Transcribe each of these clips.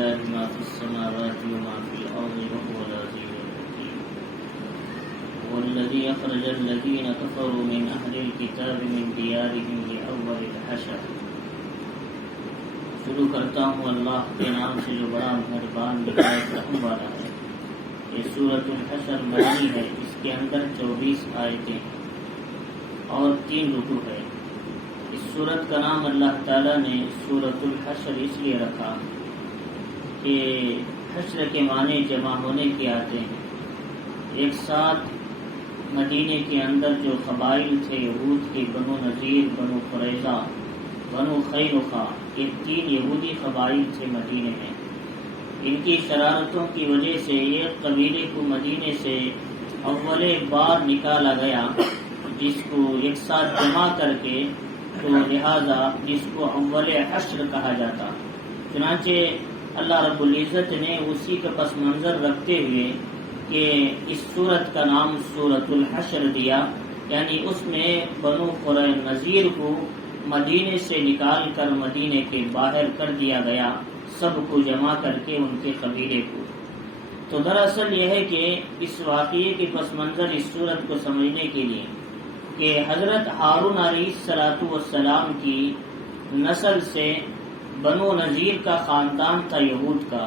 لله ما في السماوات وما في الأرض وهو العزيز الحكيم والذي أخرج الذين كفروا من أهل الكتاب من ديارهم لأول الحشر. شروع کرتا ہوں اللہ کے نام سے جو بڑا مہربان نہایت رحم والا ہے. یہ سورۃ الحشر مدنی ہے. اس کے اندر 24 آیتیں اور 3 رکوع ہے. اس سورت کا نام اللہ تعالیٰ نے سورۃ الحشر اس لیے رکھا کہ حشر کے معنی جمع ہونے کے آتے ہیں. ایک ساتھ مدینے کے اندر جو قبائل تھے یہود کے، بنو نذیر، بنو قریظہ، بنو خیرخہ، یہ 3 یہودی قبائل تھے مدینے میں. ان کی شرارتوں کی وجہ سے ایک قبیلے کو مدینے سے اول بار نکالا گیا، جس کو ایک ساتھ جمع کر کے، تو لہذا جس کو اول حشر کہا جاتا. چنانچہ اللہ رب العزت نے اسی کا پس منظر رکھتے ہوئے کہ اس سورت کا نام سورۃ الحشر دیا، یعنی اس میں بنو قریظہ نذیر کو مدینے سے نکال کر مدینے کے باہر کر دیا گیا، سب کو جمع کر کے ان کے قبیلے کو. تو دراصل یہ ہے کہ اس واقعے کے پس منظر اس سورت کو سمجھنے کے لیے کہ حضرت ہارون علیہ السلام کی نسل سے بنو نذیر کا خاندان تھا یہود کا.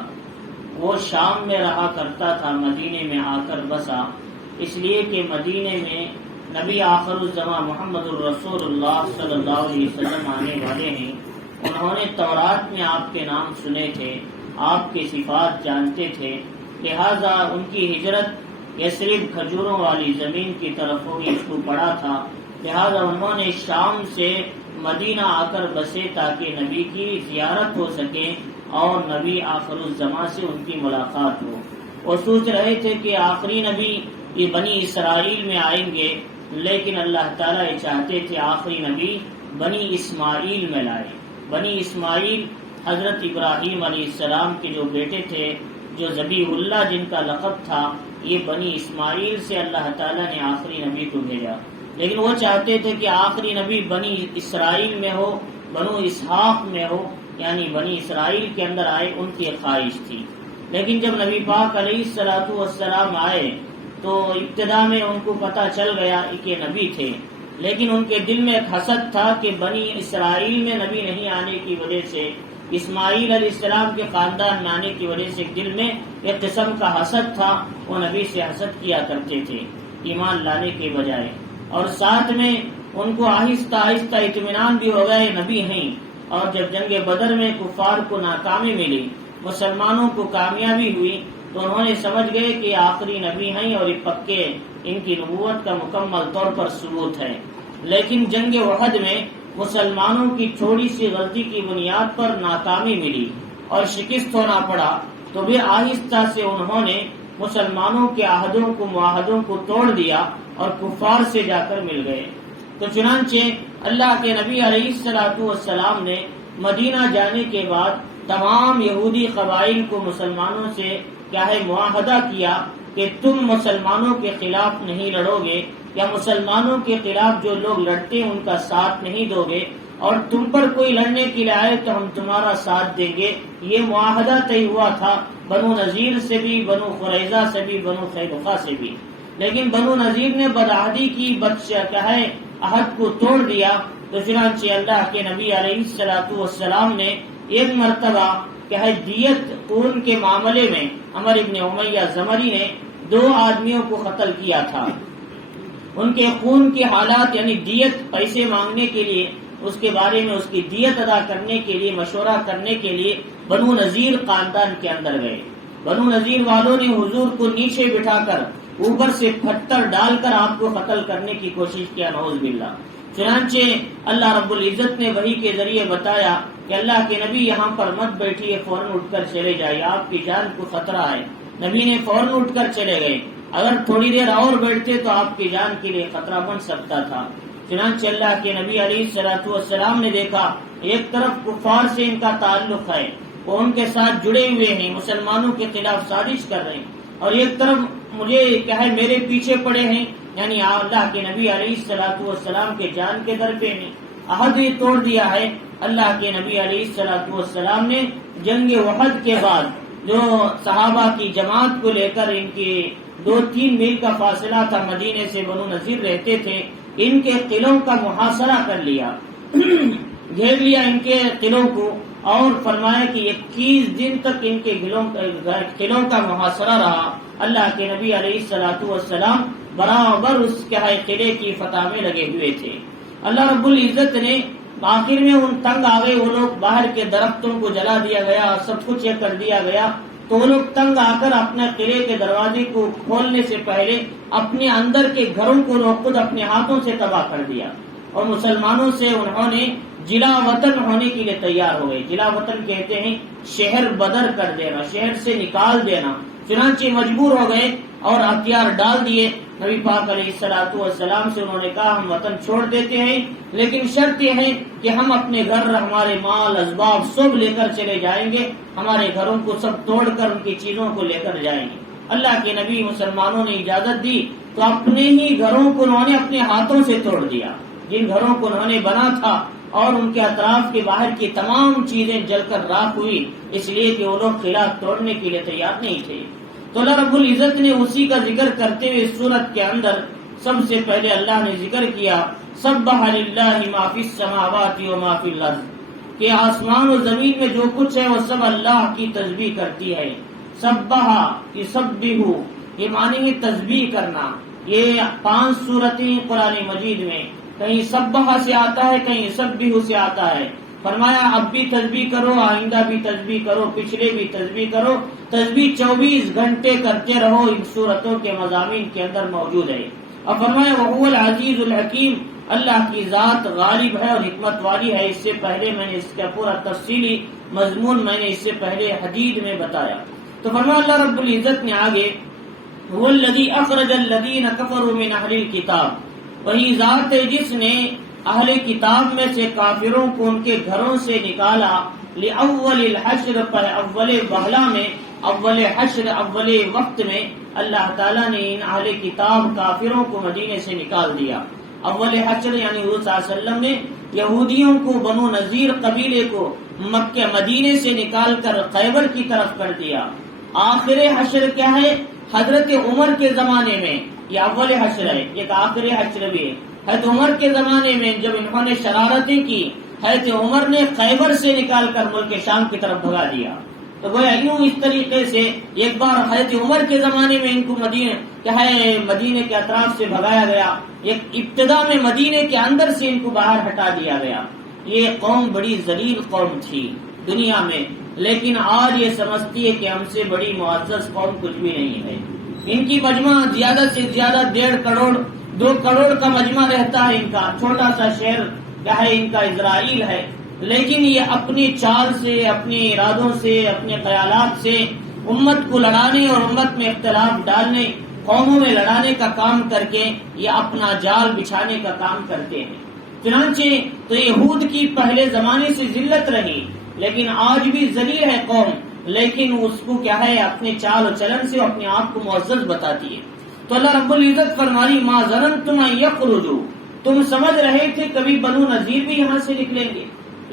وہ شام میں رہا کرتا تھا، مدینے میں آ کر بسا، اس لیے کہ مدینے میں نبی آخر الزمان محمد الرسول اللہ صلی اللہ علیہ وسلم آنے والے ہیں. انہوں نے تورات میں آپ کے نام سنے تھے، آپ کے صفات جانتے تھے، لہذا ان کی ہجرت یثرب کھجوروں والی زمین کی طرف ہوگی، اس کو پڑا تھا. لہذا انہوں نے شام سے مدینہ آ کر بسے تاکہ نبی کی زیارت ہو سکے اور نبی آخر الزمان سے ان کی ملاقات ہو. وہ سوچ رہے تھے کہ آخری نبی یہ بنی اسرائیل میں آئیں گے، لیکن اللہ تعالیٰ یہ چاہتے تھے آخری نبی بنی اسماعیل میں لائے. بنی اسماعیل حضرت ابراہیم علیہ السلام کے جو بیٹے تھے، جو ذبیح اللہ جن کا لقب تھا، یہ بنی اسماعیل سے اللہ تعالیٰ نے آخری نبی کو بھیجا. لیکن وہ چاہتے تھے کہ آخری نبی بنی اسرائیل میں ہو، بنو اسحاق میں ہو، یعنی بنی اسرائیل کے اندر آئے، ان کی خواہش تھی. لیکن جب نبی پاک علیہ السلام آئے تو ابتدا میں ان کو پتہ چل گیا کہ نبی تھے، لیکن ان کے دل میں ایک حسد تھا کہ بنی اسرائیل میں نبی نہیں آنے کی وجہ سے، اسماعیل علیہ السلام کے خاندان میں آنے کی وجہ سے دل میں ایک قسم کا حسد تھا. وہ نبی سے حسد کیا کرتے تھے ایمان لانے کے بجائے، اور ساتھ میں ان کو آہستہ آہستہ اطمینان بھی ہو گئے نبی ہیں. اور جب جنگ بدر میں کفار کو ناکامی ملی، مسلمانوں کو کامیابی ہوئی، تو انہوں نے سمجھ گئے کہ آخری نبی ہیں اور یہ پکے ان کی نبوت کا مکمل طور پر ثبوت ہے. لیکن جنگ احد میں مسلمانوں کی چھوٹی سی غلطی کی بنیاد پر ناکامی ملی اور شکست ہونا پڑا، تو بھی آہستہ سے انہوں نے مسلمانوں کے عہدوں کو، معاہدوں کو توڑ دیا اور کفار سے جا کر مل گئے. تو چنانچہ اللہ کے نبی علیہ السلام نے مدینہ جانے کے بعد تمام یہودی قبائل کو مسلمانوں سے کیا ہے معاہدہ کیا کہ تم مسلمانوں کے خلاف نہیں لڑو گے، یا مسلمانوں کے خلاف جو لوگ لڑتے ہیں ان کا ساتھ نہیں دو گے، اور تم پر کوئی لڑنے کے لیے آئے تو ہم تمہارا ساتھ دیں گے. یہ معاہدہ طے ہوا تھا بنو نذیر سے بھی، بنو قریظہ سے بھی، بنو خیرخہ سے بھی. لیکن بنو نذیر نے بدعہدی کی، عہد کو توڑ دیا. تو چنانچہ اللہ کے نبی علیہ السلام نے ایک مرتبہ دیت خون کے معاملے میں عمر ابن امیہ زمری نے 2 آدمیوں کو قتل کیا تھا. ان کے خون کی حالات یعنی دیت پیسے مانگنے کے لیے، اس کے بارے میں اس کی دیت ادا کرنے کے لیے مشورہ کرنے کے لیے بنو نذیر خاندان کے اندر گئے. بنو نذیر والوں نے حضور کو نیچے بٹھا کر اوپر سے پتھر ڈال کر آپ کو قتل کرنے کی کوشش کیا، نعوذ باللہ. چنانچہ اللہ رب العزت نے وحی کے ذریعے بتایا کہ اللہ کے نبی یہاں پر مت بیٹھیے، فوراً اٹھ کر چلے جائیے، آپ کی جان کو خطرہ ہے. نبی نے فوراً اٹھ کر چلے گئے. اگر تھوڑی دیر اور بیٹھتے تو آپ کی جان کے لیے خطرہ بن سکتا تھا. چنانچہ اللہ کے نبی علیہ السلام نے دیکھا ایک طرف کفار سے ان کا تعلق ہے، وہ ان کے ساتھ جڑے ہوئے ہیں، مسلمانوں کے خلاف سازش کر رہے ہیں، اور ایک طرف مجھے میرے پیچھے پڑے ہیں، یعنی اللہ کے نبی علیہ السلام کے جان کے در پہ نے عہد توڑ دیا ہے. اللہ کے نبی علیہ السلام نے جنگ احد کے بعد جو صحابہ کی جماعت کو لے کر ان کی 2-3 میل کا فاصلہ تھا، مدینے سے بنو نذیر رہتے تھے، ان کے قلعوں کا محاصرہ کر لیا، گھیر لیا ان کے قلعوں کو، اور فرمایا کہ 21 دن تک ان کے قلعوں کا محاصرہ رہا۔ اللہ کے نبی علیہ الصلوۃ والسلام برابر اس کے قلعے کی فتح میں لگے ہوئے تھے۔ اللہ رب العزت نے آخر میں ان تنگ آ گئے وہ لوگ، باہر کے درختوں کو جلا دیا گیا، سب کچھ یہ کر دیا گیا، تو وہ لوگ تنگ آ کر اپنے قلعے کے دروازے کو کھولنے سے پہلے اپنے اندر کے گھروں کو لوگ خود اپنے ہاتھوں سے تباہ کر دیا، اور مسلمانوں سے انہوں نے جلا وطن ہونے کے لیے تیار ہو گئے۔ جلا وطن کہتے ہیں شہر بدر کر دینا، شہر سے نکال دینا، چنانچہ مجبور ہو گئے اور ہتھیار ڈال دیے۔ نبی پاک علیہ الصلوۃ والسلام سے انہوں نے کہا ہم وطن چھوڑ دیتے ہیں، لیکن شرط یہ ہے کہ ہم اپنے گھر، ہمارے مال اسباب سب لے کر چلے جائیں گے، ہمارے گھروں کو سب توڑ کر ان کی چیزوں کو لے کر جائیں گے۔ اللہ کے نبی مسلمانوں نے اجازت دی تو اپنے ہی گھروں کو انہوں نے اپنے ہاتھوں سے توڑ دیا، جن گھروں کو انہوں نے بنا تھا، اور ان کے اطراف کے باہر کی تمام چیزیں جل کر راکھ ہوئی، اس لیے کہ وہ لوگ قلعہ توڑنے کے لیے تیار نہیں تھے۔ تو اللہ رب العزت نے اسی کا ذکر کرتے ہوئے اس سورت کے اندر سب سے پہلے اللہ نے ذکر کیا سبح للہ ما فی السماوات و ما فی الارض، کہ آسمان و زمین میں جو کچھ ہے وہ سب اللہ کی تسبیح کرتی ہے۔ سبح یسبح، یہ معنی ہے تسبیح کرنا۔ یہ 5 سورتیں قرآن مجید میں کہیں سبح سے آتا ہے، کہیں یسبح سے آتا ہے۔ فرمایا اب بھی تسبیح کرو، آئندہ بھی تسبیح کرو، پچھلے بھی تسبیح کرو، تسبیح 24 گھنٹے کرتے رہو، ان صورتوں کے مضامین کے اندر موجود ہے۔ اور فرمایا وَهُوَ الْعَزِيزُ الْحَكِيمُ، اللہ کی ذات غالب ہے اور حکمت والی ہے۔ اس سے پہلے میں نے اس کا پورا تفصیلی مضمون میں نے اس سے پہلے حدید میں بتایا۔ تو فرمایا اللہ رب العزت نے آگے هُوَ الَّذِي أَخْرَجَ الَّذِينَ كَفَرُوا مِنْ أَهْلِ الْكِتَابِ، وہی ذات ہے جس نے اہل کتاب میں سے کافروں کو ان کے گھروں سے نکالا، لِأَوَّلِ الْحَشْرِ، پر اول بہلا میں، اول حشر، اول وقت میں اللہ تعالیٰ نے ان اہل کتاب کافروں کو مدینے سے نکال دیا۔ اول حشر یعنی حضور صلی اللہ علیہ وسلم نے یہودیوں کو، بنو نذیر قبیلے کو مکہ مدینے سے نکال کر خیبر کی طرف کر دیا۔ آخر حشر کیا ہے؟ حضرت عمر کے زمانے میں یہ اول حشر ہے، ایک آخر حشر بھی ہے۔ حضرت عمر کے زمانے میں جب انہوں نے شرارتیں کی، حضرت عمر نے خیبر سے نکال کر ملک شام کی طرف بھگا دیا۔ تو گویا یوں اس طریقے سے ایک بار حضرت عمر کے زمانے میں ان کو مدینے کے اطراف سے بھگایا گیا، ایک ابتدا میں مدینے کے اندر سے ان کو باہر ہٹا دیا گیا۔ یہ قوم بڑی ذلیل قوم تھی دنیا میں، لیکن آج یہ سمجھتی ہے کہ ہم سے بڑی معزز قوم کچھ بھی نہیں ہے۔ ان کی مجمع زیادہ سے زیادہ 1.5 کروڑ 2 کروڑ کا مجمع رہتا ہے، ان کا چھوٹا سا شہر کیا ہے، ان کا اسرائیل ہے، لیکن یہ اپنی چال سے، اپنے ارادوں سے، اپنے خیالات سے امت کو لڑانے اور امت میں اختلاف ڈالنے، قوموں میں لڑانے کا کام کر کے یہ اپنا جال بچھانے کا کام کرتے ہیں۔ چنانچہ تو یہود کی پہلے زمانے سے ذلت رہی، لیکن آج بھی ذلیل ہے قوم، لیکن اس کو کیا ہے، اپنے چال و چلن سے اپنے آپ کو معزز بتاتی ہے۔ تو اللہ رب العزت فرمانی ما ظننتم ان یخرجوا، تم سمجھ رہے تھے کبھی بنو نذیر بھی یہاں سے نکلیں گے؟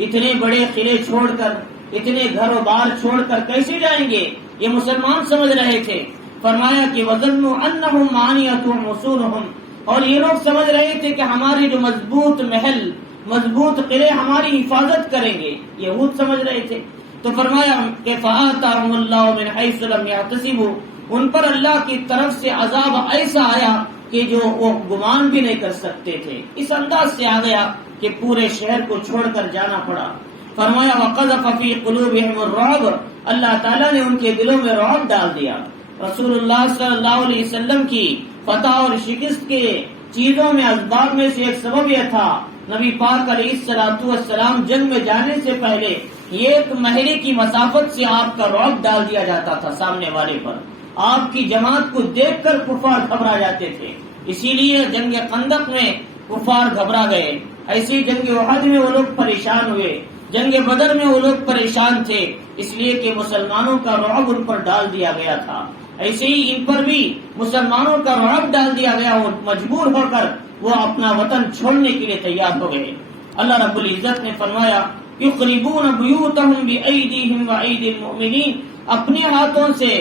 اتنے بڑے قلعے چھوڑ کر، اتنے گھر و بار چھوڑ کر کیسے جائیں گے؟ یہ مسلمان سمجھ رہے تھے۔ فرمایا کہ وظنوا انہم مانعتهم اصولہم، اور یہ لوگ سمجھ رہے تھے کہ ہماری جو مضبوط محل، مضبوط قلعے ہماری حفاظت کریں گے، یہود سمجھ رہے تھے۔ تو فرمایا کہ فآتاہم اللہ من حیث لم یحتسبوا، ان پر اللہ کی طرف سے عذاب ایسا آیا کہ جو وہ گمان بھی نہیں کر سکتے تھے، اس انداز سے آ گیا کہ پورے شہر کو چھوڑ کر جانا پڑا۔ فرمایا وقذف فی قلوبہم الرعب، اللہ تعالیٰ نے ان کے دلوں میں رعب ڈال دیا۔ رسول اللہ صلی اللہ علیہ وسلم کی فتح اور شکست کے چیزوں میں، اسباب میں سے ایک سبب یہ تھا، نبی پاک علیہ الصلوۃ والسلام جنگ میں جانے سے پہلے 1 مہینے کی مسافت سے آپ کا رعب ڈال دیا جاتا تھا سامنے والے پر۔ آپ کی جماعت کو دیکھ کر کفار گھبرا جاتے تھے، اسی لیے جنگ خندق میں کفار گھبرا گئے، ایسی جنگ احد میں وہ لوگ پریشان ہوئے، جنگ بدر میں وہ لوگ پریشان تھے، اس لیے کہ مسلمانوں کا رعب ان پر ڈال دیا گیا تھا۔ ایسے ہی ان پر بھی مسلمانوں کا رعب ڈال دیا گیا، اور مجبور ہو کر وہ اپنا وطن چھوڑنے کے لیے تیار ہو گئے۔ اللہ رب العزت نے فرمایا یخربون بیوتہم بایدیہم وایدی المؤمنین، اپنے ہاتھوں سے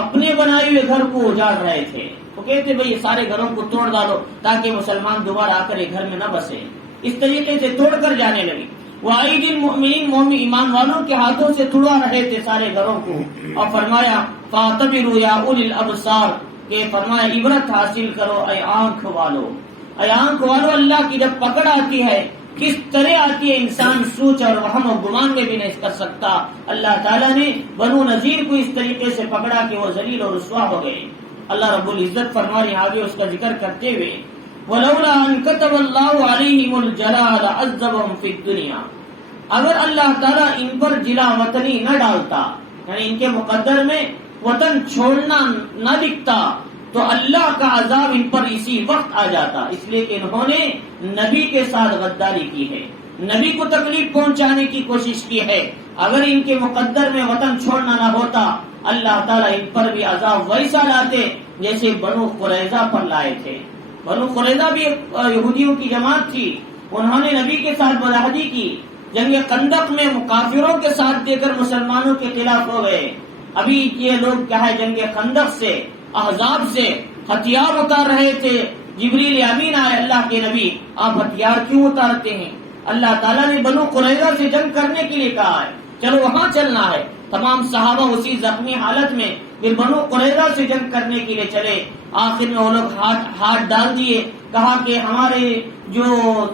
اپنے بنائے ہوئے گھر کو اجاڑ رہے تھے. وہ کہتے بھئی یہ سارے گھروں کو توڑ ڈالو تاکہ مسلمان دوبارہ آ کر ایک گھر میں نہ بسے. اس طریقے سے توڑ کر جانے لگے. وعید المؤمنین، مومن ایمان والوں کے ہاتھوں سے توڑا رہے تھے سارے گھروں کو. اور فرمایا فاعتبروا یا اولی الابصار، کہ فرمایا عبرت حاصل کرو اے آنکھ والو. اے آنکھ والو، اللہ کی جب پکڑ آتی ہے کس طرح آتی ہے انسان سوچ اور وہم و گمان میں بھی نہیں کر سکتا. اللہ تعالیٰ نے بنو نذیر کو اس طریقے سے پکڑا کہ وہ ذلیل اور رسوا ہو گئے. اللہ رب العزت فرما رہے آگے اس کا ذکر کرتے ہوئے وَلَوْلَا أَن كَتَبَ اللَّهُ عَلَيْهِمُ الْجَلَاءَ لَعَذَّبَهُمْ فِي الدُّنْيَا، اگر اللہ تعالیٰ ان پر جلا وطنی نہ ڈالتا، یعنی ان کے مقدر میں وطن چھوڑنا نہ لکھتا، تو اللہ کا عذاب ان پر اسی وقت آ جاتا. اس لیے کہ انہوں نے نبی کے ساتھ غداری کی ہے، نبی کو تکلیف پہنچانے کی کوشش کی ہے. اگر ان کے مقدر میں وطن چھوڑنا نہ ہوتا، اللہ تعالیٰ ان پر بھی عذاب ویسا لاتے جیسے بنو قریظہ پر لائے تھے. بنو قریظہ بھی یہودیوں کی جماعت تھی، انہوں نے نبی کے ساتھ بدعہدی کی، جنگ خندق میں کافروں کے ساتھ دے کر مسلمانوں کے خلاف ہو گئے. ابھی یہ لوگ کیا ہے جنگ خندق سے احزاب سے ہتھیار اتار رہے تھے. جبریل امین آئے، اللہ کے نبی آپ ہتھیار کیوں اتارتے ہیں؟ اللہ تعالیٰ نے بنو قریظہ سے جنگ کرنے کے لیے کہا ہے، چلو وہاں چلنا ہے. تمام صحابہ اسی زخمی حالت میں پھر بنو قریظہ سے جنگ کرنے کے لیے چلے. آخر میں وہ لوگ ہاتھ ڈال دیے، کہا کہ ہمارے جو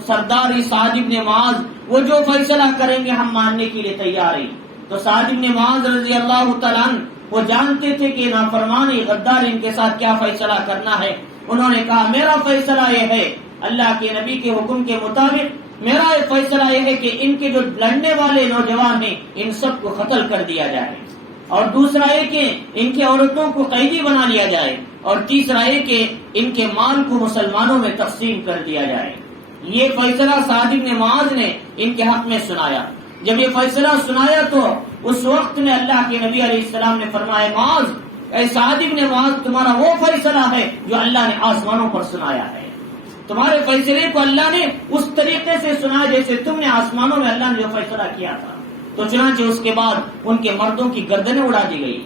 سردار سعد بن معاذ وہ جو فیصلہ کریں گے ہم ماننے کے لیے تیار ہیں. تو سعد بن معاذ رضی اللہ تعالیٰ عنہ وہ جانتے تھے کہ نافرمانی غدار ان کے ساتھ کیا فیصلہ کرنا ہے. انہوں نے کہا میرا فیصلہ یہ ہے، اللہ کے نبی کے حکم کے مطابق میرا فیصلہ یہ ہے کہ ان کے جو لڑنے والے نوجوان ہیں ان سب کو قتل کر دیا جائے، اور دوسرا یہ کہ ان کی عورتوں کو قیدی بنا لیا جائے، اور تیسرا یہ کہ ان کے مال کو مسلمانوں میں تقسیم کر دیا جائے. یہ فیصلہ سعد بن معاذ نے ان کے حق میں سنایا. جب یہ فیصلہ سنایا تو اس وقت میں اللہ کے نبی علیہ السلام نے فرمایا معاذ، اے سعد بن معاذ، تمہارا وہ فیصلہ ہے جو اللہ نے آسمانوں پر سنایا ہے. تمہارے فیصلے کو اللہ نے اس طریقے سے سنا جیسے تم نے آسمانوں میں اللہ نے جو فیصلہ کیا تھا. تو چنانچہ اس کے بعد ان کے مردوں کی گردنیں اڑا دی گئی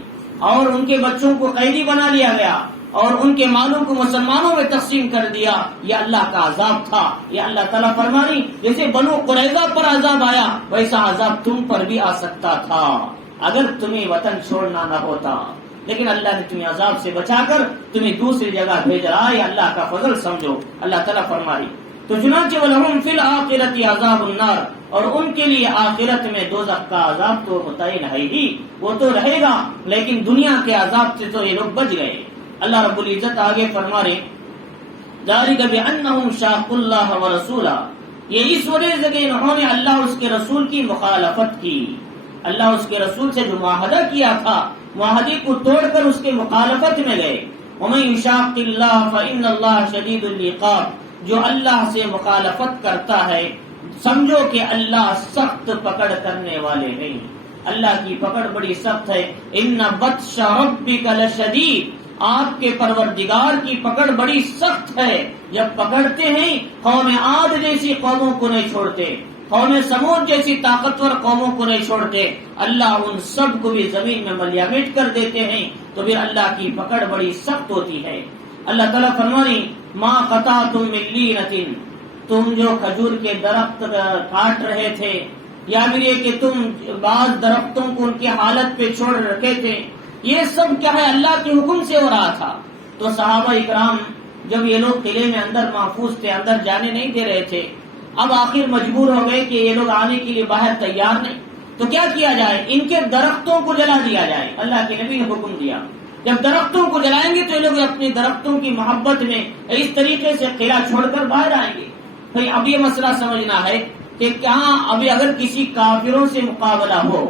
اور ان کے بچوں کو قیدی بنا لیا گیا اور ان کے مالوں کو مسلمانوں میں تقسیم کر دیا. یہ اللہ کا عذاب تھا. یہ اللہ تعالیٰ فرما رہی جیسے بنو قریظہ پر عذاب آیا ویسا عذاب تم پر بھی آ سکتا تھا اگر تمہیں وطن چھوڑنا نہ ہوتا. لیکن اللہ نے تمہیں عذاب سے بچا کر تمہیں دوسری جگہ بھیجا. یہ اللہ کا فضل سمجھو. اللہ تعالیٰ فرما رہی تو چنانچہ وَلَهُمْ فِي الْآخِرَةِ عَذَابُ النَّارِ، اور ان کے لیے آخرت میں دوزخ کا عذاب تو متعین ہے ہی، وہ تو رہے گا، لیکن دنیا کے عذاب سے تو یہ لوگ بچ گئے. اللہ رب العزت آگے فرما رہے ذَلِكَ بِأَنَّهُمْ شَاقُوا اللَّهَ وَرَسُولَهُ، یہ اس وجہ سے کہ انہوں نے اللہ اس کے رسول کی مخالفت کی. اللہ اس کے رسول سے جو معاہدہ کیا تھا معاہدے کو توڑ کر اس کے مخالفت میں گئے. وَمَن يُشَاقِّ اللَّهَ فَإِنَّ اللَّهَ شَدِيدُ الْعِقَابِ، جو اللہ سے مخالفت کرتا ہے سمجھو کہ اللہ سخت پکڑ کرنے والے ہیں. اللہ کی پکڑ بڑی سخت ہے. ان بطش ربک لشدید، آپ کے پروردگار کی پکڑ بڑی سخت ہے. جب پکڑتے ہیں قوم عاد جیسی قوموں کو نہیں چھوڑتے، قوم سمود جیسی طاقتور قوموں کو نہیں چھوڑتے. اللہ ان سب کو بھی زمین میں ملیامٹ کر دیتے ہیں. تو پھر اللہ کی پکڑ بڑی سخت ہوتی ہے. اللہ تعالیٰ فرمانی ما قطعتم من لینۃ، تم جو کھجور کے درخت کاٹ رہے تھے، یا پھر یہ کہ تم بعض درختوں کو ان کی حالت پہ چھوڑ رکھے تھے، یہ سب کیا ہے اللہ کے حکم سے ہو رہا تھا. تو صحابہ اکرام جب یہ لوگ قلعے میں اندر محفوظ تھے، اندر جانے نہیں دے رہے تھے، اب آخر مجبور ہو گئے کہ یہ لوگ آنے کے لیے باہر تیار نہیں. تو کیا کیا جائے؟ ان کے درختوں کو جلا دیا جائے. اللہ کے نبی نے حکم دیا جب درختوں کو جلائیں گے تو یہ لوگ اپنی درختوں کی محبت میں اس طریقے سے قلعہ چھوڑ کر باہر آئیں گے. بھئی اب یہ مسئلہ سمجھنا ہے کہ کیا ابھی اگر کسی کافروں سے مقابلہ ہو،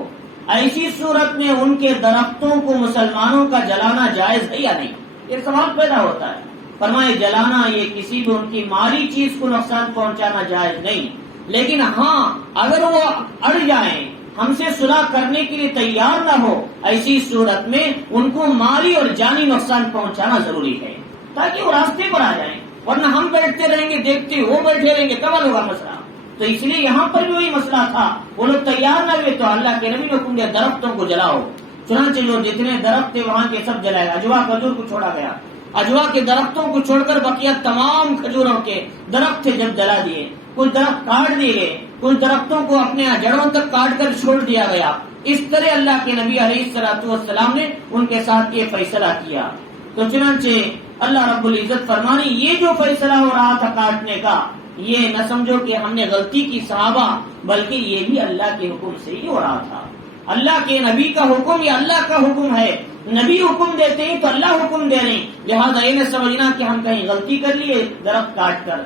ایسی صورت میں ان کے درختوں کو مسلمانوں کا جلانا جائز ہے یا نہیں؟ یہ سوال پیدا ہوتا ہے. فرمائے جلانا یہ کسی بھی ان کی مالی چیز کو نقصان پہنچانا جائز نہیں، لیکن ہاں اگر وہ اڑ جائیں، ہم سے صلح کرنے کے لیے تیار نہ ہو، ایسی صورت میں ان کو مالی اور جانی نقصان پہنچانا ضروری ہے تاکہ وہ راستے پر آ جائیں. ورنہ ہم بیٹھتے رہیں گے دیکھتے وہ بیٹھے رہیں گے، کب ہوگا مسئلہ؟ تو اس لیے یہاں پر بھی وہی مسئلہ تھا، وہ لوگ تیار نہ ہوئے تو اللہ کے نبی نے حکم دیا درختوں کو جلاؤ، چنانچہ جو جتنے درخت تھے وہاں کے سب جلائے، اجوا کھجور کو چھوڑا گیا، اجوا کے درختوں کو چھوڑ کر بقیہ تمام کھجوروں کے درخت تھے جب جلا دیے، کچھ درخت کاٹ دیے گئے، کچھ درختوں کو اپنے جڑوں تک کاٹ کر چھوڑ دیا گیا۔ اس طرح اللہ کے نبی علیہ الصلوۃ والسلام نے ان کے ساتھ یہ فیصلہ کیا۔ تو چنانچہ اللہ رب العزت فرمانی یہ جو فیصلہ ہو رہا تھا کاٹنے کا، یہ نہ سمجھو کہ ہم نے غلطی کی صحابہ، بلکہ یہ بھی اللہ کے حکم سے ہی ہو رہا تھا۔ اللہ کے نبی کا حکم یا اللہ کا حکم ہے، نبی حکم دیتے ہیں تو اللہ حکم دے رہے ہیں، لہٰذا یہ نہ سمجھنا کہ ہم کہیں غلطی کر لیے درخت کاٹ کر۔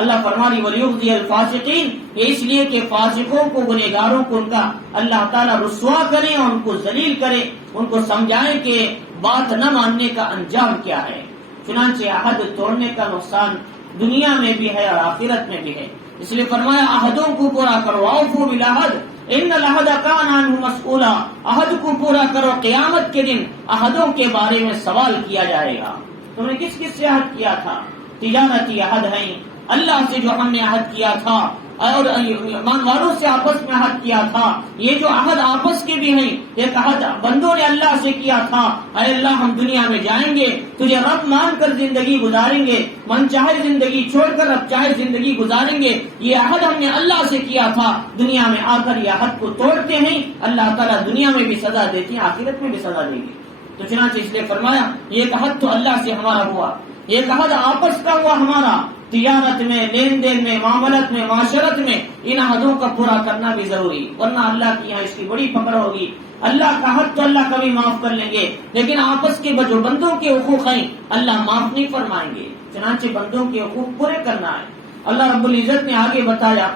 اللہ فرمانی وَلِيُخْزِيَ الْفَاسِقِينَ، یہ اس لیے کہ فاسقوں کو، گنہگاروں کو ان کا اللہ تعالیٰ رسوا کرے اور ان کو ذلیل کرے، ان کو سمجھائیں کہ بات نہ ماننے کا انجام کیا ہے۔ چنانچہ عہد توڑنے کا نقصان دنیا میں بھی ہے اور آخرت میں بھی ہے، اس لیے فرمایا عہدوں کو پورا کرو، اوفوا بالعہد ان العہد کان عنہ مسئولا، عہد کو پورا کرو، قیامت کے دن عہدوں کے بارے میں سوال کیا جائے گا۔ تم نے کس کس سے عہد کیا تھا؟ تجارتی عہد ہیں، اللہ سے جو ہم نے عہد کیا تھا اور ایمان والوں سے آپس میں عہد کیا تھا، یہ جو عہد آپس کے بھی ہیں، ایک عہد بندوں نے اللہ سے کیا تھا، اے اللہ ہم دنیا میں جائیں گے، تجھے رب مان کر زندگی گزاریں گے، من چاہے زندگی چھوڑ کر رب چاہے زندگی گزاریں گے، یہ عہد ہم نے اللہ سے کیا تھا۔ دنیا میں آ کر یہ عہد کو توڑتے ہیں، اللہ تعالیٰ دنیا میں بھی سزا دیتی ہے، آخرت میں بھی سزا دے گی۔ تو چنانچہ اس لیے فرمایا یہ عہد تو اللہ سے ہمارا ہوا، یہ عہد آپس کا ہوا ہمارا، تجارت میں، لین دین میں، معاملت میں، معاشرت میں ان عہدوں کا پورا کرنا بھی ضروری، ورنہ اللہ کی یہاں اس کی بڑی پکڑ ہوگی۔ اللہ کا حق تو اللہ کبھی معاف کر لیں گے، لیکن آپس کے جو بندوں کے حقوق ہیں اللہ معاف نہیں فرمائیں گے، چنانچہ بندوں کے حقوق پورے کرنا ہے۔ اللہ رب العزت نے آگے بتایا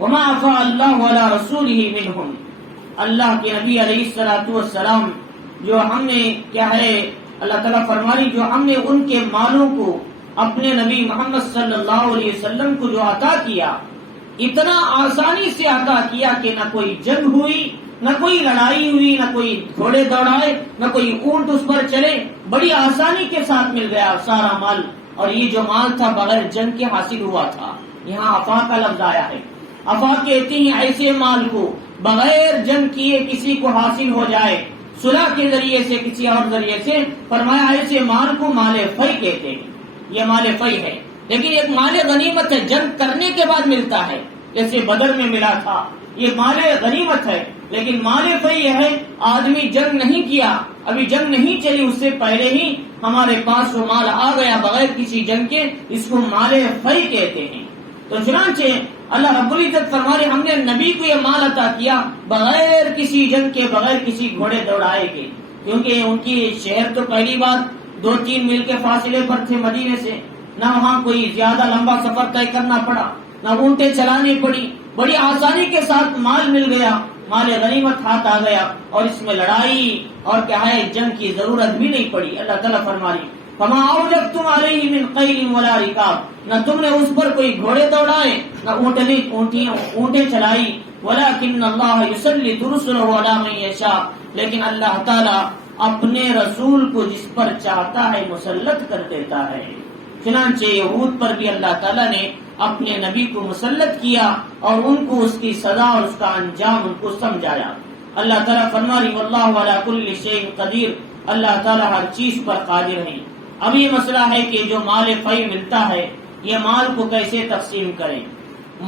وما عفا اللہ علی رسولہ منہم، اللہ کے نبی علیہ الصلوۃ والسلام جو ہم نے کیا ہے، اللہ تعالیٰ فرمانی جو ہم نے ان کے مالوں کو اپنے نبی محمد صلی اللہ علیہ وسلم کو جو عطا کیا، اتنا آسانی سے عطا کیا کہ نہ کوئی جنگ ہوئی، نہ کوئی لڑائی ہوئی، نہ کوئی گھوڑے دوڑائے، نہ کوئی اونٹ اس پر چلے، بڑی آسانی کے ساتھ مل گیا سارا مال، اور یہ جو مال تھا بغیر جنگ کے حاصل ہوا تھا۔ یہاں عفا کا لفظ آیا ہے، عفا کہتے ہیں ایسے مال کو بغیر جنگ کیے کسی کو حاصل ہو جائے، صلح کے ذریعے سے، کسی اور ذریعے سے، فرمایا ایسے مال کو مال فی کہتے ہیں، یہ مال فی ہے۔ لیکن ایک مال غنیمت ہے، جنگ کرنے کے بعد ملتا ہے، جیسے بدر میں ملا تھا، یہ مال غنیمت ہے۔ لیکن مال فی یہ ہے آدمی جنگ نہیں کیا، ابھی جنگ نہیں چلی، اس سے پہلے ہی ہمارے پاس وہ مال آ گیا بغیر کسی جنگ کے، اس کو مال فی کہتے ہیں۔ تو چنانچہ اللہ رب العزت فرمانے ہم نے نبی کو یہ مال عطا کیا بغیر کسی جنگ کے، بغیر کسی گھوڑے دوڑائے کے، کیونکہ ان کی شہر تو پہلی بار 2-3 میل کے فاصلے پر تھے مدینے سے، نہ وہاں کوئی زیادہ لمبا سفر طے کرنا پڑا، نہ اونٹیں چلانی پڑی، بڑی آسانی کے ساتھ مال مل گیا، مال غنیمت ہاتھ آ گیا، اور اس میں لڑائی اور کیا ہے جنگ کی ضرورت بھی نہیں پڑی۔ اللہ تعالیٰ فرمائی فما اوجفتم علیہ من خیل ولا رکاب، نہ تم نے اس پر کوئی گھوڑے دوڑائے، نہ اونٹیں چلائی، ولکن اللہ یسلط رسلہ علی من یشاء، لیکن اللہ تعالیٰ اپنے رسول کو جس پر چاہتا ہے مسلط کر دیتا ہے۔ چنانچہ یہود پر بھی اللہ تعالیٰ نے اپنے نبی کو مسلط کیا اور ان کو اس کی سزا اور اس کا انجام ان کو سمجھایا۔ اللہ تعالیٰ فرمائی واللہ علی کل شیء قدیر، اللہ تعالیٰ ہر چیز پر قادر ہے۔ اب یہ مسئلہ ہے کہ جو مال فی ملتا ہے یہ مال کو کیسے تقسیم کریں۔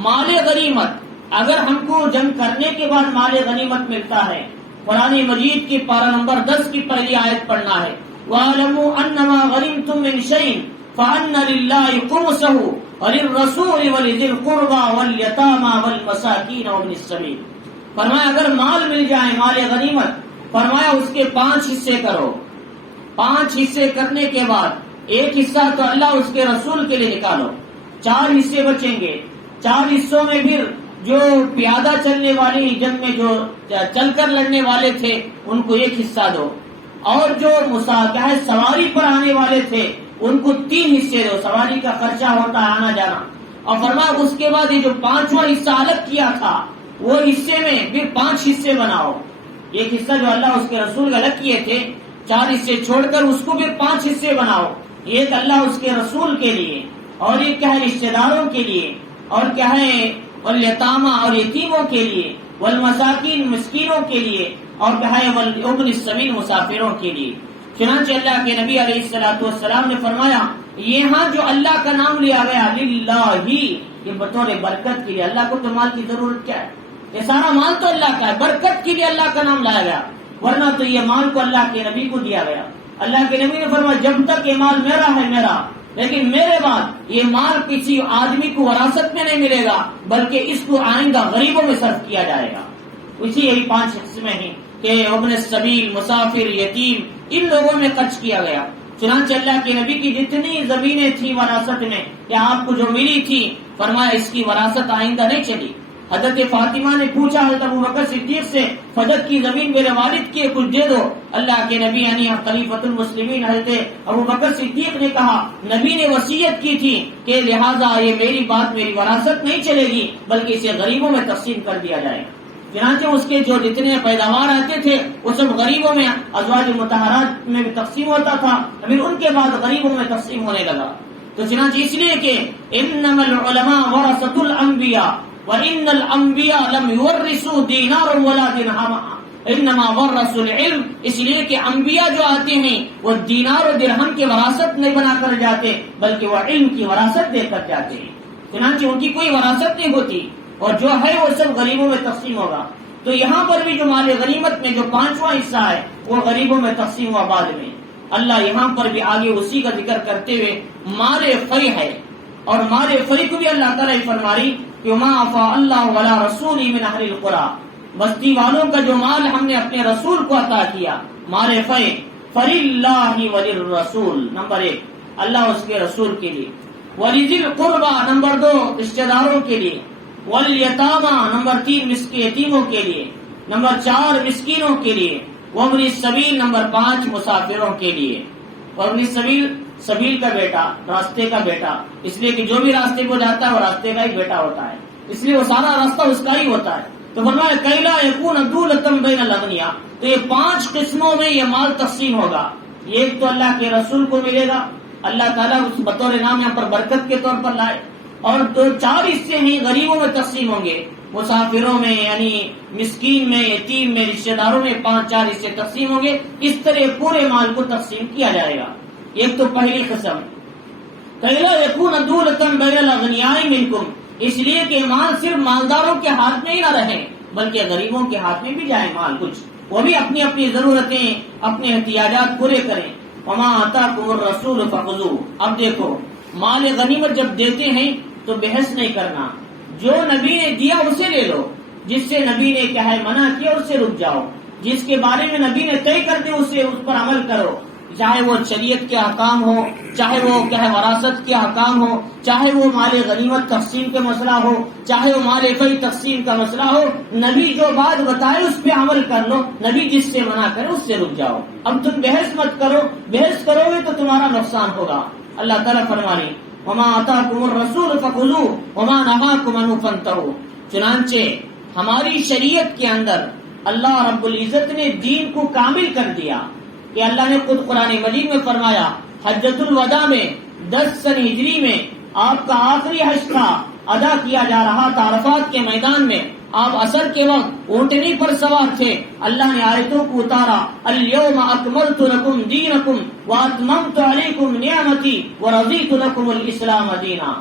مال غنیمت اگر ہم کو جنگ کرنے کے بعد مال غنیمت ملتا ہے، قرآن مجید کی پارہ نمبر 10 کی پہلی آیت پڑھنا ہے، وَاعْلَمُوا أَنَّمَا غَنِمْتُم مِّن شَيْءٍ فَأَنَّ لِلَّهِ خُمُسَهُ وَلِلرَّسُولِ وَلِذِي الْقُرْبَى وَالْيَتَامَى وَالْمَسَاكِينَ وَابْنِ السَّبِيلِ، فرمایا اگر مال مل جائے مال غنیمت، فرمایا اس کے 5 حصے کرو، 5 حصے کرنے کے بعد ایک حصہ تو اللہ اس کے رسول کے لیے نکالو، 4 حصے بچیں گے، 4 حصوں میں پھر جو پیادہ چلنے والی جنگ میں جو چل کر لڑنے والے تھے ان کو 1 حصہ دو، اور جو سواری پر آنے والے تھے ان کو 3 حصے دو، سواری کا خرچہ ہوتا ہے آنا جانا، اور فرمایا اس کے بعد یہ جو 5واں حصہ الگ کیا تھا وہ حصے میں پھر 5 حصے بناؤ، 1 حصہ جو اللہ اس کے رسول الگ کیے تھے 4 حصے چھوڑ کر اس کو پھر 5 حصے بناؤ، ایک اللہ اس کے رسول کے لیے، اور ایک کیا ہے رشتے داروں کے لیے، اور کیا ہے والیتاما اور یتیموں کے لیے، والمساکین مسکینوں کے لیے، اور وابن السبیل مسافروں کے لیے۔ چنانچہ اللہ کے نبی علیہ الصلوۃ والسلام نے فرمایا یہاں جو اللہ کا نام لیا گیا للہ، یہ بطور برکت کے لیے۔ اللہ کو تو مال کی ضرورت کیا ہے؟ یہ سارا مال تو اللہ کا ہے، برکت کے لیے اللہ کا نام لایا گیا، ورنہ تو یہ مال کو اللہ کے نبی کو دیا گیا۔ اللہ کے نبی نے فرمایا جب تک یہ مال میرا ہے میرا، لیکن میرے بعد یہ مال کسی آدمی کو وراثت میں نہیں ملے گا، بلکہ اس کو آئندہ غریبوں میں صرف کیا جائے گا۔ اسی یہی 5 قسمیں ہیں کہ ابن السبیل، مسافر، یتیم، ان لوگوں میں خرچ کیا گیا۔ چنانچہ اللہ کے نبی کی جتنی زمینیں تھیں وراثت میں یا آپ کو جو ملی تھی، فرمایا اس کی وراثت آئندہ نہیں چلی۔ حضرت فاطمہ نے پوچھا حضرت ابوبکر صدیق سے فدق کی زمین میرے والد کی کچھ دے دو۔ اللہ کے نبی یعنی خلیفۃ المسلمین حضرت ابوبکر صدیق نے کہا نبی نے وصیت کی تھی کہ لہٰذا یہ میری بات میری وراثت نہیں چلے گی، بلکہ اسے غریبوں میں تقسیم کر دیا جائے گا۔ چنانچہ اس کے جو جتنے پیداوار آتے تھے وہ سب غریبوں میں ازواج مطہرات میں بھی تقسیم ہوتا تھا، پھر ان کے بعد غریبوں میں تقسیم ہونے لگا۔ تو چنانچہ اس لیے کہ انما العلماء ورثۃ الانبیاء وان الانبیاء لم يورثوا دینارا ولا درہما انما ورثوا العلم، اس لیے کہ انبیاء جو آتے ہیں وہ دینار و درہم کی وراثت نہیں بنا کر جاتے، بلکہ وہ علم کی وراثت دے کر جاتے ہیں۔ چنانچہ ان کی کوئی وراثت نہیں ہوتی، اور جو ہے وہ سب غریبوں میں تقسیم ہوگا۔ تو یہاں پر بھی جو مال غنیمت میں جو 5واں حصہ ہے وہ غریبوں میں تقسیم ہوا بعد میں۔ اللہ یہاں پر بھی آگے اسی کا ذکر کرتے ہوئے مال فی ہے، اور مال فی کو بھی اللہ تعالیٰ فرماری کہ ما افاء اللہ علی رسول من اہل القری، بستی والوں کا جو مال ہم نے اپنے رسول کو عطا کیا، مال فی فللہ وللرسول، نمبر 1 اللہ اس کے رسول کے لیے، ولذی القربى نمبر 2 رشتہ داروں کے لیے، والیتاما نمبر 3 یتیموں کے لیے، نمبر 4 مسکینوں کے لیے، وابن السبیل نمبر 5 مسافروں کے لیے۔ وابن السبیل سبیل کا بیٹا، راستے کا بیٹا، اس لیے کہ جو بھی راستے کو جاتا ہے وہ راستے کا ہی بیٹا ہوتا ہے، اس لیے وہ سارا راستہ اس کا ہی ہوتا ہے۔ تو فرمایا کئی لا یکون دولۃ بین الاغنیاء، تو یہ 5 قسموں میں یہ مال تقسیم ہوگا۔ ایک تو اللہ کے رسول کو ملے گا، اللہ تعالیٰ اس بطور نام یہاں پر برکت کے طور پر لائے، اور 4 حصے ہیں غریبوں میں تقسیم ہوں گے، مسافروں میں یعنی مسکین میں، یتیم میں، رشتہ داروں میں 4 حصے تقسیم ہوں گے۔ اس طرح پورے مال کو تقسیم کیا جائے گا۔ ایک تو پہلی قسم کَيْلَا يَكُونَ دُولَةً بَيْنَ الْأَغْنِيَاءِ مِنْكُمْ، اس لیے کہ مال صرف مالداروں کے ہاتھ میں ہی نہ رہے بلکہ غریبوں کے ہاتھ میں بھی جائے مال، کچھ وہ بھی اپنی اپنی ضرورتیں اپنے احتیاجات پورے کریں۔ وَمَا آتَاكُمُ الرَّسُولُ فَخُذُوهُ، اب دیکھو مال غنیمت جب دیتے ہیں تو بحث نہیں کرنا، جو نبی نے دیا اسے لے لو، جس سے نبی نے کیا ہے منع کیا اس سے رک جاؤ، جس کے بارے میں نبی نے طے کر دیا اس پر عمل کرو، چاہے وہ شریعت کے احکام ہو، چاہے وہ کیا ہے وراثت کے احکام ہو، چاہے وہ مال غنیمت تقسیم کا مسئلہ ہو، چاہے وہ مال فی تقسیم کا مسئلہ ہو، نبی جو بات بتائے اس پہ عمل کر لو، نبی جس سے منع کرے اس سے رک جاؤ۔ اب تم بحث مت کرو، بحث کرو گے تو تمہارا نقصان ہوگا۔ اللہ تعالیٰ فرمانے وما آتاکم الرسول فخذوه وما نهاکم عنہ فانتہوا، چنانچہ ہماری شریعت کے اندر اللہ رب العزت نے دین کو کامل کر دیا، کہ اللہ نے خود قرآن مجید میں فرمایا حجۃ الوداع میں 10 سن ہجری میں آپ کا آخری حج تھا، ادا کیا جا رہا تھا عرفات کے میدان میں، آپ عصر کے وقت اونٹنی پر سوار تھے، اللہ نے آیتوں کو اتارا الیوم اکملت لکم دینکم واتممت علیکم نعمتی ورضیت لکم الاسلام دینا،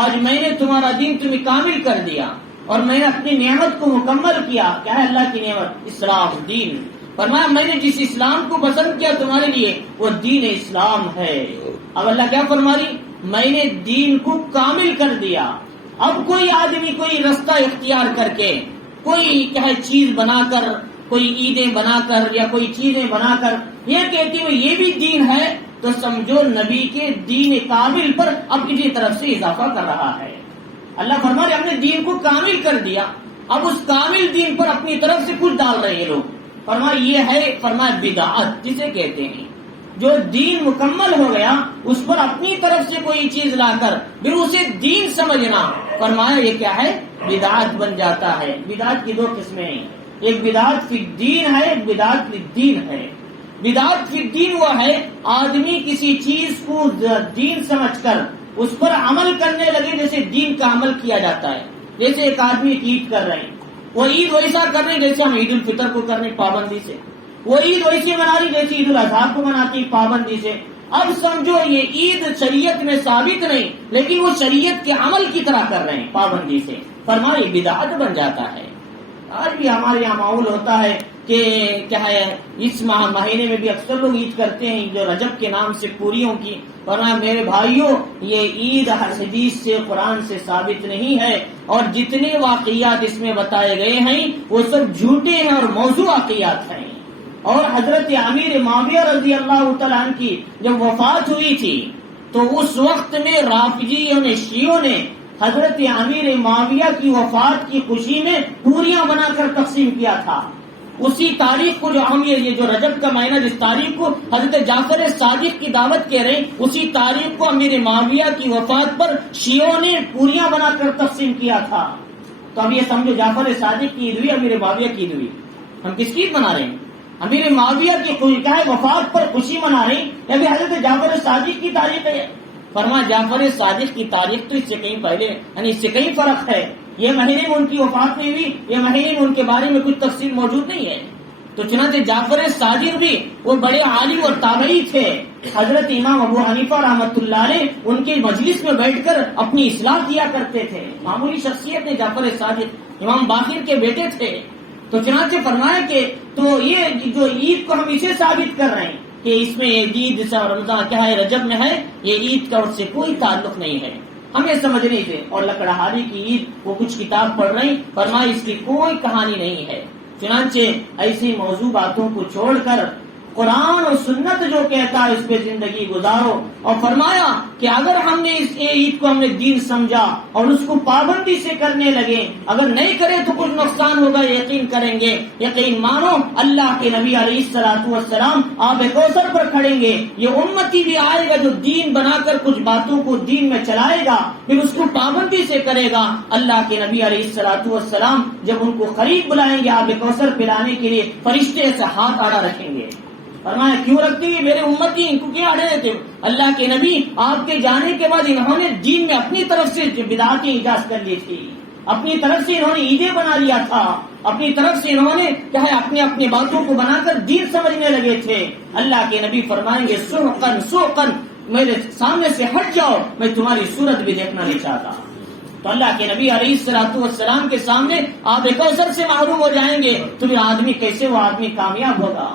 آج میں نے تمہارا دین تمہیں کامل کر دیا اور میں نے اپنی نعمت کو مکمل کیا۔ کیا ہے اللہ کی نعمت؟ اسلام، دین۔ فرمایا میں نے جس اسلام کو پسند کیا تمہارے لیے وہ دین اسلام ہے۔ اب اللہ کیا فرما رہی؟ میں نے دین کو کامل کر دیا۔ اب کوئی آدمی کوئی رستہ اختیار کر کے کوئی کیا ہے چیز بنا کر، کوئی عیدیں بنا کر یا کوئی چیزیں بنا کر یہ کہتی ہے یہ بھی دین ہے، تو سمجھو نبی کے دین کامل پر اب کسی طرف سے اضافہ کر رہا ہے۔ اللہ فرما رہے ہم نے دین کو کامل کر دیا، اب اس کامل دین پر اپنی طرف سے کچھ ڈال رہے ہیں لوگ۔ فرمایا یہ ہے فرمایا بدعت جسے کہتے ہیں، جو دین مکمل ہو گیا اس پر اپنی طرف سے کوئی چیز لا کر پھر اسے دین سمجھنا، فرمایا یہ کیا ہے؟ بدعت بن جاتا ہے۔ بدعت کی 2 قسمیں ہیں، ایک بدعت فی الدین ہے، ایک بدعت فی الدین ہے۔ بدعت فی الدین وہ ہے آدمی کسی چیز کو دین سمجھ کر اس پر عمل کرنے لگے جیسے دین کا عمل کیا جاتا ہے، جیسے ایک آدمی ایک عید کر رہے ہیں، وہ عید ویسا کر رہے ہیں جیسے ہم عید الفطر کو کر رہے ہیں پابندی سے، وہ عید ویسی منا رہی جیسے عید الاضحیٰ کو مناتی پابندی سے. اب سمجھو یہ عید شریعت میں ثابت نہیں، لیکن وہ شریعت کے عمل کی طرح کر رہے ہیں پابندی سے، فرمائی بدعت بن جاتا ہے. آج بھی ہمارے یہاں معمول ہوتا ہے کہ کیا ہے اس مہینے میں بھی اکثر لوگ عید کرتے ہیں جو رجب کے نام سے پوریوں کی. فرمایا میرے بھائیوں یہ عید حدیث سے قرآن سے ثابت نہیں ہے، اور جتنے واقعات اس میں بتائے گئے ہیں وہ سب جھوٹے ہیں اور موضوع واقعات ہیں. اور حضرت امیر معاویہ رضی اللہ تعالیٰ عنہ کی جب وفات ہوئی تھی تو اس وقت میں رافضیوں نے، شیعوں نے حضرت امیر معاویہ کی وفات کی خوشی میں پوریاں بنا کر تقسیم کیا تھا. اسی تاریخ کو جو ہم یہ جو رجب کا مہینہ جس تاریخ کو حضرت جعفر صادق کی دعوت کہہ رہے ہیں، اسی تاریخ کو امیر معاویہ کی وفات پر شیعوں نے پوریاں بنا کر تقسیم کیا تھا. تو اب یہ سمجھو جعفر صادق کی عید ہوئی، امیر معاویہ کی عید ہوئی. ہم کس کی عید منا رہے ہیں؟ امیر معاویہ کی وفات پر خوشی منا رہے ہیں یا پھر حضرت جعفر صادق کی تاریخ ہے؟ فرمایا جعفر صادق کی تاریخ تو اس سے کہیں پہلے، یعنی اس سے کہیں فرق ہے. یہ مہینے میں ان کی وفات نہیں ہوئی، یہ مہینے میں ان کے بارے میں کچھ تفصیل موجود نہیں ہے. تو چنانچہ جعفر صادق بھی وہ بڑے عالم اور تابعی تھے. حضرت امام ابو حنیفہ رحمۃ اللہ علیہ ان کے مجلس میں بیٹھ کر اپنی اصلاح کیا کرتے تھے. معمولی شخصیت نے جعفر صادق امام باقر کے بیٹے تھے. تو چنانچہ فرمایا کہ تو یہ جو عید کو ہم اسے ثابت کر رہے ہیں کہ اس میں یہ عید رمضان کیا ہے رجب میں ہے، یہ عید کا اس سے کوئی تعلق نہیں ہے. ہمیں سمجھنے سے. اور لکڑہاری کی عید وہ کچھ کتاب پڑھ رہے ہیں، فرمایا اس کی کوئی کہانی نہیں ہے. چنانچہ ایسی موضوع باتوں کو چھوڑ کر قرآن اور سنت جو کہتا ہے اس پہ زندگی گزارو. اور فرمایا کہ اگر ہم نے اس عید کو ہم نے دین سمجھا اور اس کو پابندی سے کرنے لگے، اگر نہیں کرے تو کچھ نقصان ہوگا، یقین کریں گے. یقین مانو اللہ کے نبی علیہ الصلوۃ والسلام آب کوثر پر کھڑیں گے. یہ امتی بھی آئے گا جو دین بنا کر کچھ باتوں کو دین میں چلائے گا پھر اس کو پابندی سے کرے گا. اللہ کے نبی علیہ الصلوۃ والسلام جب ان کو قریب بلائیں گے آب کوثر پلانے کے لیے، فرشتے سے ہاتھ آڑا رکھیں گے. فرمایا کیوں رکھتے ہیں میرے امتی، ان کو کیا اڑے رہتے؟ اللہ کے نبی آپ کے جانے کے بعد انہوں نے دین میں اپنی طرف سے بدعتیں ایجاد کر لی تھی، اپنی طرف سے انہوں نے عیدیں بنا لیا تھا، اپنی طرف سے انہوں نے کیا ہے اپنی باتوں کو بنا کر دین سمجھنے لگے تھے. اللہ کے نبی فرمائیں گے سحقن سحقن، میرے سامنے سے ہٹ جاؤ، میں تمہاری صورت بھی دیکھنا نہیں چاہتا. تو اللہ کے نبی علیہ الصلوۃ والسلام کے سامنے آپ کوثر سے محروم ہو جائیں گے تو پھر آدمی کیسے وہ آدمی کامیاب ہوگا؟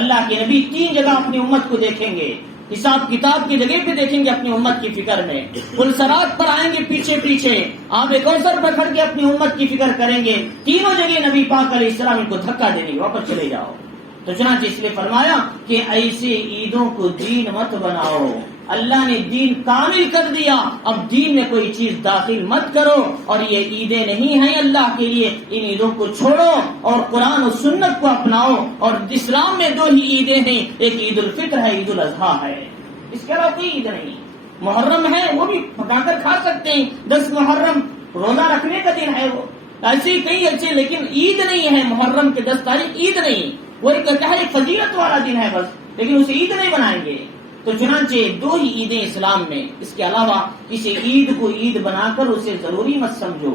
اللہ کے نبی 3 جگہ اپنی امت کو دیکھیں گے. حساب کتاب کی جگہ پہ دیکھیں گے اپنی امت کی فکر میں، پلسرات پر آئیں گے پیچھے پیچھے، آپ کوثر پر کھڑ کے اپنی امت کی فکر کریں گے. تینوں جگہ نبی پاک علیہ السلام ان کو دھکا دیں گے، واپس چلے جاؤ. تو چنانچہ اس لیے فرمایا کہ ایسے عیدوں کو دین مت بناؤ. اللہ نے دین کامل کر دیا، اب دین میں کوئی چیز داخل مت کرو. اور یہ عیدیں نہیں ہیں اللہ کے لیے، ان عیدوں کو چھوڑو اور قرآن و سنت کو اپناؤ. اور اسلام میں 2 ہی عیدیں ہیں، ایک عید الفطر ہے، عید الاضحیٰ ہے، اس کے علاوہ کوئی عید نہیں. محرم ہے وہ بھی پکا کر کھا سکتے ہیں، 10 محرم روزہ رکھنے کا دن ہے، وہ ایسے ہی کئی اچھے، لیکن عید نہیں ہے. محرم کے 10 تاریخ عید نہیں، وہ ایک فضیلت والا دن ہے بس، لیکن اسے عید نہیں بنائیں گے. تو چنانچہ 2 ہی عیدیں اسلام میں، اس کے علاوہ کسی عید کو عید بنا کر اسے ضروری مت سمجھو.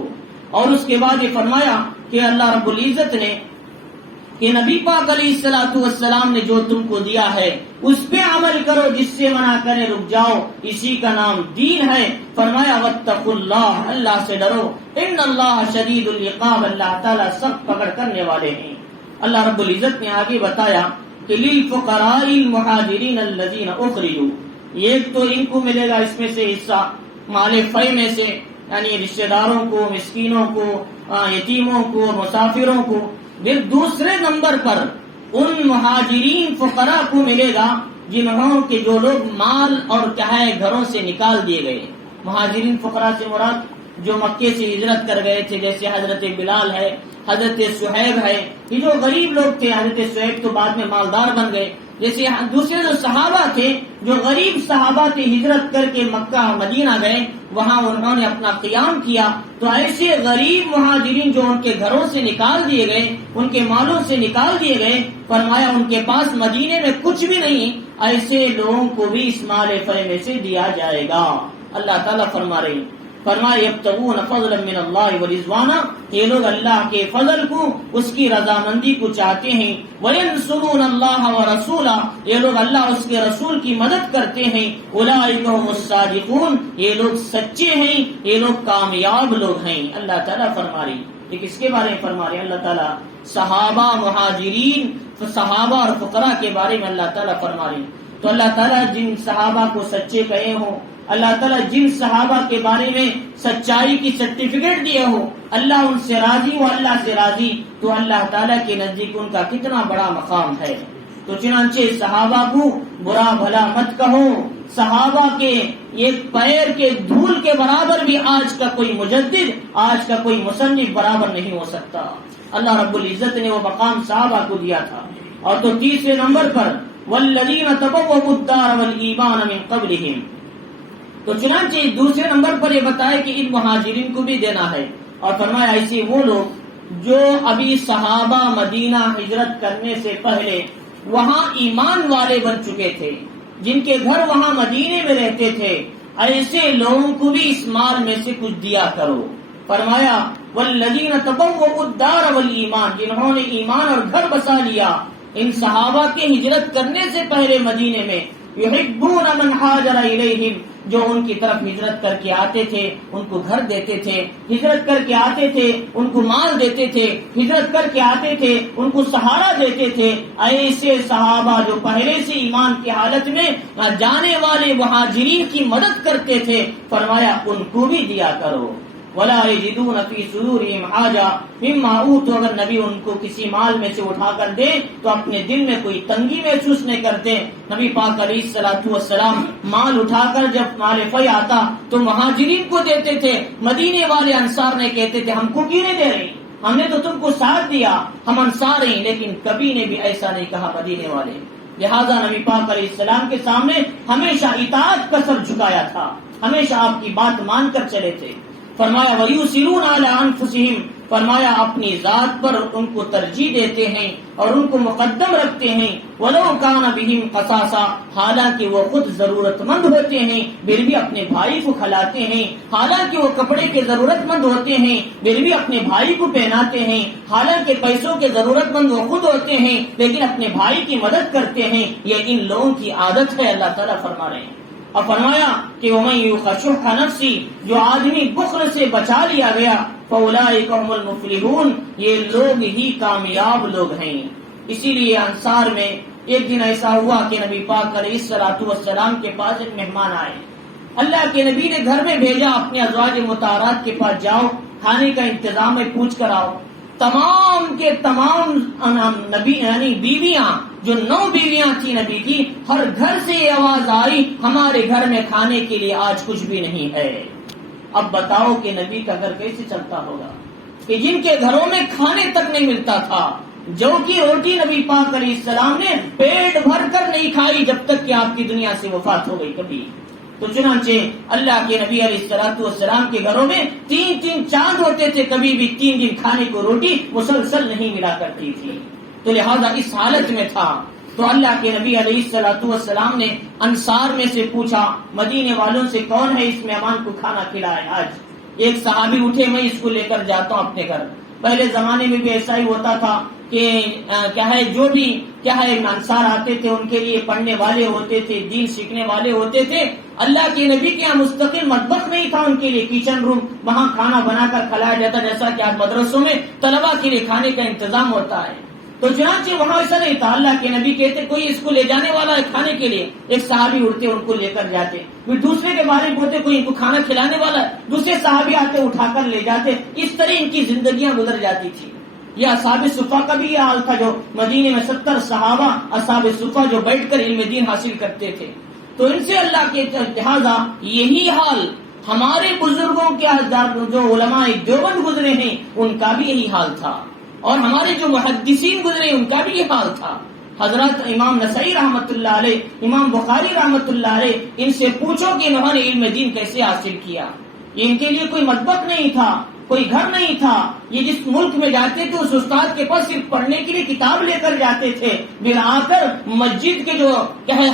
اور اس کے بعد یہ فرمایا کہ اللہ رب العزت نے کہ نبی پاک علیہ الصلوۃ والسلام نے جو تم کو دیا ہے اس پہ عمل کرو، جس سے منع کرے رک جاؤ، اسی کا نام دین ہے. فرمایا واتقوا اللہ، اللہ سے ڈرو، ان اللہ شدید العقاب، اللہ تعالیٰ سخت پکڑ کرنے والے ہیں. اللہ رب العزت نے آگے بتایا کہ للفقراء المہاجرین الذین اخرجوا، ایک تو ان کو ملے گا اس میں سے حصہ مال فی میں سے، یعنی رشتہ داروں کو، مسکینوں کو، یتیموں کو، مسافروں کو. پھر دوسرے نمبر پر ان مہاجرین فقراء کو ملے گا جنہوں کے جو لوگ مال اور کیا ہے گھروں سے نکال دیے گئے. مہاجرین فقراء سے مراد جو مکے سے ہجرت کر گئے تھے، جیسے حضرت بلال ہے، حضرت صہیب ہے، یہ جو غریب لوگ تھے. حضرت صہیب تو بعد میں مالدار بن گئے. جیسے دوسرے جو صحابہ تھے، جو غریب صحابہ تھے، ہجرت کر کے مکہ مدینہ گئے، وہاں انہوں نے اپنا قیام کیا. تو ایسے غریب مہاجرین جو ان کے گھروں سے نکال دیے گئے، ان کے مالوں سے نکال دیے گئے، فرمایا ان کے پاس مدینے میں کچھ بھی نہیں، ایسے لوگوں کو بھی اس مال فی میں سے دیا جائے گا. اللہ تعالیٰ فرما رہے ہیں فرمایا یبتغون فضلا من اللہ ورضوانا، یہ لوگ اللہ کے فضل کو، اس کی رضامندی کو چاہتے ہیں، وینصرون اللہ ورسولہ، یہ لوگ اللہ اس کے رسول کی مدد کرتے ہیں، اولئک هم الصادقون، یہ لوگ سچے ہیں، یہ لوگ کامیاب لوگ ہیں۔ اللہ تعالیٰ فرما رہے، یہ کس کے بارے میں فرما رہے؟ اللہ تعالیٰ صحابہ، مہاجرین، صحابہ اور فقراء کے بارے میں اللہ تعالیٰ فرما رہے ہیں۔ تو اللہ تعالیٰ جن صحابہ کو سچے کہے ہوں، اللہ تعالیٰ جن صحابہ کے بارے میں سچائی کی سرٹیفکیٹ دیے ہو، اللہ ان سے راضی ہو، اللہ سے راضی، تو اللہ تعالیٰ کے نزدیک ان کا کتنا بڑا مقام ہے۔ تو چنانچہ صحابہ کو برا بھلا مت کہو، صحابہ کے ایک پیر کے دھول کے برابر بھی آج کا کوئی مجدد، آج کا کوئی مصنف برابر نہیں ہو سکتا۔ اللہ رب العزت نے وہ مقام صحابہ کو دیا تھا۔ اور تو تیسرے نمبر پر والذین تبوؤوا الدار والایمان من قبلہم، تو چنانچہ دوسرے نمبر پر یہ بتایا کہ ان مہاجرین کو بھی دینا ہے، اور فرمایا ایسے وہ لوگ جو ابھی صحابہ مدینہ ہجرت کرنے سے پہلے وہاں ایمان والے بن چکے تھے، جن کے گھر وہاں مدینے میں رہتے تھے، ایسے لوگوں کو بھی اس مال میں سے کچھ دیا کرو۔ فرمایا والذین تبوؤوا الدار والایمان، جنہوں نے ایمان اور گھر بسا لیا ان صحابہ کے ہجرت کرنے سے پہلے مدینے میں، یحبون من ہاجر الیہم، جو ان کی طرف ہجرت کر کے آتے تھے ان کو گھر دیتے تھے، ہجرت کر کے آتے تھے ان کو مال دیتے تھے، ہجرت کر کے آتے تھے ان کو سہارا دیتے تھے، ایسے صحابہ جو پہلے سے ایمان کی حالت میں جانے والے مہاجرین کی مدد کرتے تھے، فرمایا ان کو بھی دیا کرو۔ ولا یجدون فی صدورہم حاجہ مما اوتوا، اگر نبی ان کو کسی مال میں سے اٹھا کر دے تو اپنے دل میں کوئی تنگی محسوس نہیں کرتے۔ نبی پاک علیہ الصلوۃ والسلام مال اٹھا کر جب مال فی آتا تو مہاجرین کو دیتے تھے، مدینے والے انصار نے کہتے تھے ہم کو کیوں نہیں دے رہے، ہم نے تو تم کو ساتھ دیا، ہم انصار ہیں، لیکن کبھی نے بھی ایسا نہیں کہا مدینے والے۔ لہذا نبی پاک علیہ السلام کے سامنے ہمیشہ اطاعت کا سر جھکایا تھا، ہمیشہ آپ کی بات مان کر چلے تھے۔ فرمایا وَيُؤْثِرُونَ عَلَىٰ أَنفُسِهِمْ، فرمایا اپنی ذات پر ان کو ترجیح دیتے ہیں اور ان کو مقدم رکھتے ہیں، وَلَوْ كَانَ بِهِمْ خَصَاصَةٌ، حالانکہ وہ خود ضرورت مند ہوتے ہیں پھر بھی اپنے بھائی کو کھلاتے ہیں، حالانکہ وہ کپڑے کے ضرورت مند ہوتے ہیں پھر بھی اپنے بھائی کو پہناتے ہیں، حالانکہ پیسوں کے ضرورت مند وہ خود ہوتے ہیں لیکن اپنے بھائی کی مدد کرتے ہیں۔ یہ ان لوگوں کی عادت ہے، اللہ تعالیٰ فرما رہے ہیں۔ اور فرمایا کہ وَمَن یُوقَ شُحَّ نَفْسِهِ، جو آدمی بخل سے بچا لیا گیا، فَأُولَٰئِکَ هُمُ الْمُفْلِحُونَ، یہ لوگ ہی کامیاب لوگ ہیں۔ اسی لیے انصار میں ایک دن ایسا ہوا کہ نبی پاک علیہ الصلوۃ والسلام کے پاس ایک مہمان آئے، اللہ کے نبی نے گھر میں بھیجا اپنے ازواج مطہرات کے پاس، جاؤ کھانے کا انتظام ہے، پوچھ کر آؤ۔ تمام کے تمام نبی یعنی بیویاں، جو 9 بیویاں تھی نبی کی، ہر گھر سے یہ آواز آئی ہمارے گھر میں کھانے کے لیے آج کچھ بھی نہیں ہے۔ اب بتاؤ کہ نبی کا گھر کیسے چلتا ہوگا کہ جن کے گھروں میں کھانے تک نہیں ملتا تھا، جو کی روٹی نبی پاک علیہ السلام نے پیٹ بھر کر نہیں کھائی جب تک کہ آپ کی دنیا سے وفات ہو گئی کبھی۔ تو چنانچہ اللہ کے نبی علیہ الصلوۃ والسلام کے گھروں میں 3 چاند ہوتے تھے، کبھی بھی 3 دن کھانے کو روٹی مسلسل نہیں ملا کرتی تھی۔ تو لہذا اس حالت میں تھا، تو اللہ کے نبی علیہ الصلوۃ والسلام نے انصار میں سے پوچھا، مدینے والوں سے کون ہے اس مہمان کو کھانا کھلائے آج؟ ایک صحابی اٹھے، میں اس کو لے کر جاتا ہوں اپنے گھر۔ پہلے زمانے میں بھی ایسا ہی ہوتا تھا کہ جو بھی انصار آتے تھے ان کے لیے پڑھنے والے ہوتے تھے، دین سیکھنے والے ہوتے تھے۔ اللہ کے نبی کے یہاں مستقل مطبخ نہیں تھا ان کے لیے، کچن روم، وہاں کھانا بنا کر کھلایا جاتا، جیسا کہ آج مدرسوں میں طلبا کے لیے کھانے کا انتظام ہوتا ہے۔ تو چنانچہ وہاں ایسا نہیں تھا، اللہ کے نبی کہتے کوئی اس کو لے جانے والا ہے کھانے کے لیے، ایک صحابی اٹھتے ان کو لے کر جاتے، پھر دوسرے کے بارے میں بولتے کوئی ان کو کھانا کھلانے والا ہے، دوسرے صحابی آتے اٹھا کر لے جاتے۔ اس طرح ان کی زندگیاں گزر جاتی تھی۔ یہ اصحاب صفا کا بھی یہ حال تھا، جو مدینے میں 70 صحابہ اصحاب صفا جو بیٹھ کر علم دین حاصل کرتے تھے، تو ان سے اللہ کے لہٰذا یہی حال ہمارے بزرگوں کے جو علماء دیوبند گزرے ہیں ان کا بھی یہی حال تھا، اور ہمارے جو محدثین گزرے ان کا بھی یہ حال تھا۔ حضرت امام نسائی رحمۃ اللہ علیہ، امام بخاری رحمۃ اللہ علیہ، ان سے پوچھو کہ انہوں نے علم دین کیسے حاصل کیا۔ ان کے لیے کوئی مطبخ نہیں تھا، کوئی گھر نہیں تھا، یہ جس ملک میں جاتے تھے اس استاد کے پاس صرف پڑھنے کے لیے کتاب لے کر جاتے تھے، پھر آ کر مسجد کے جو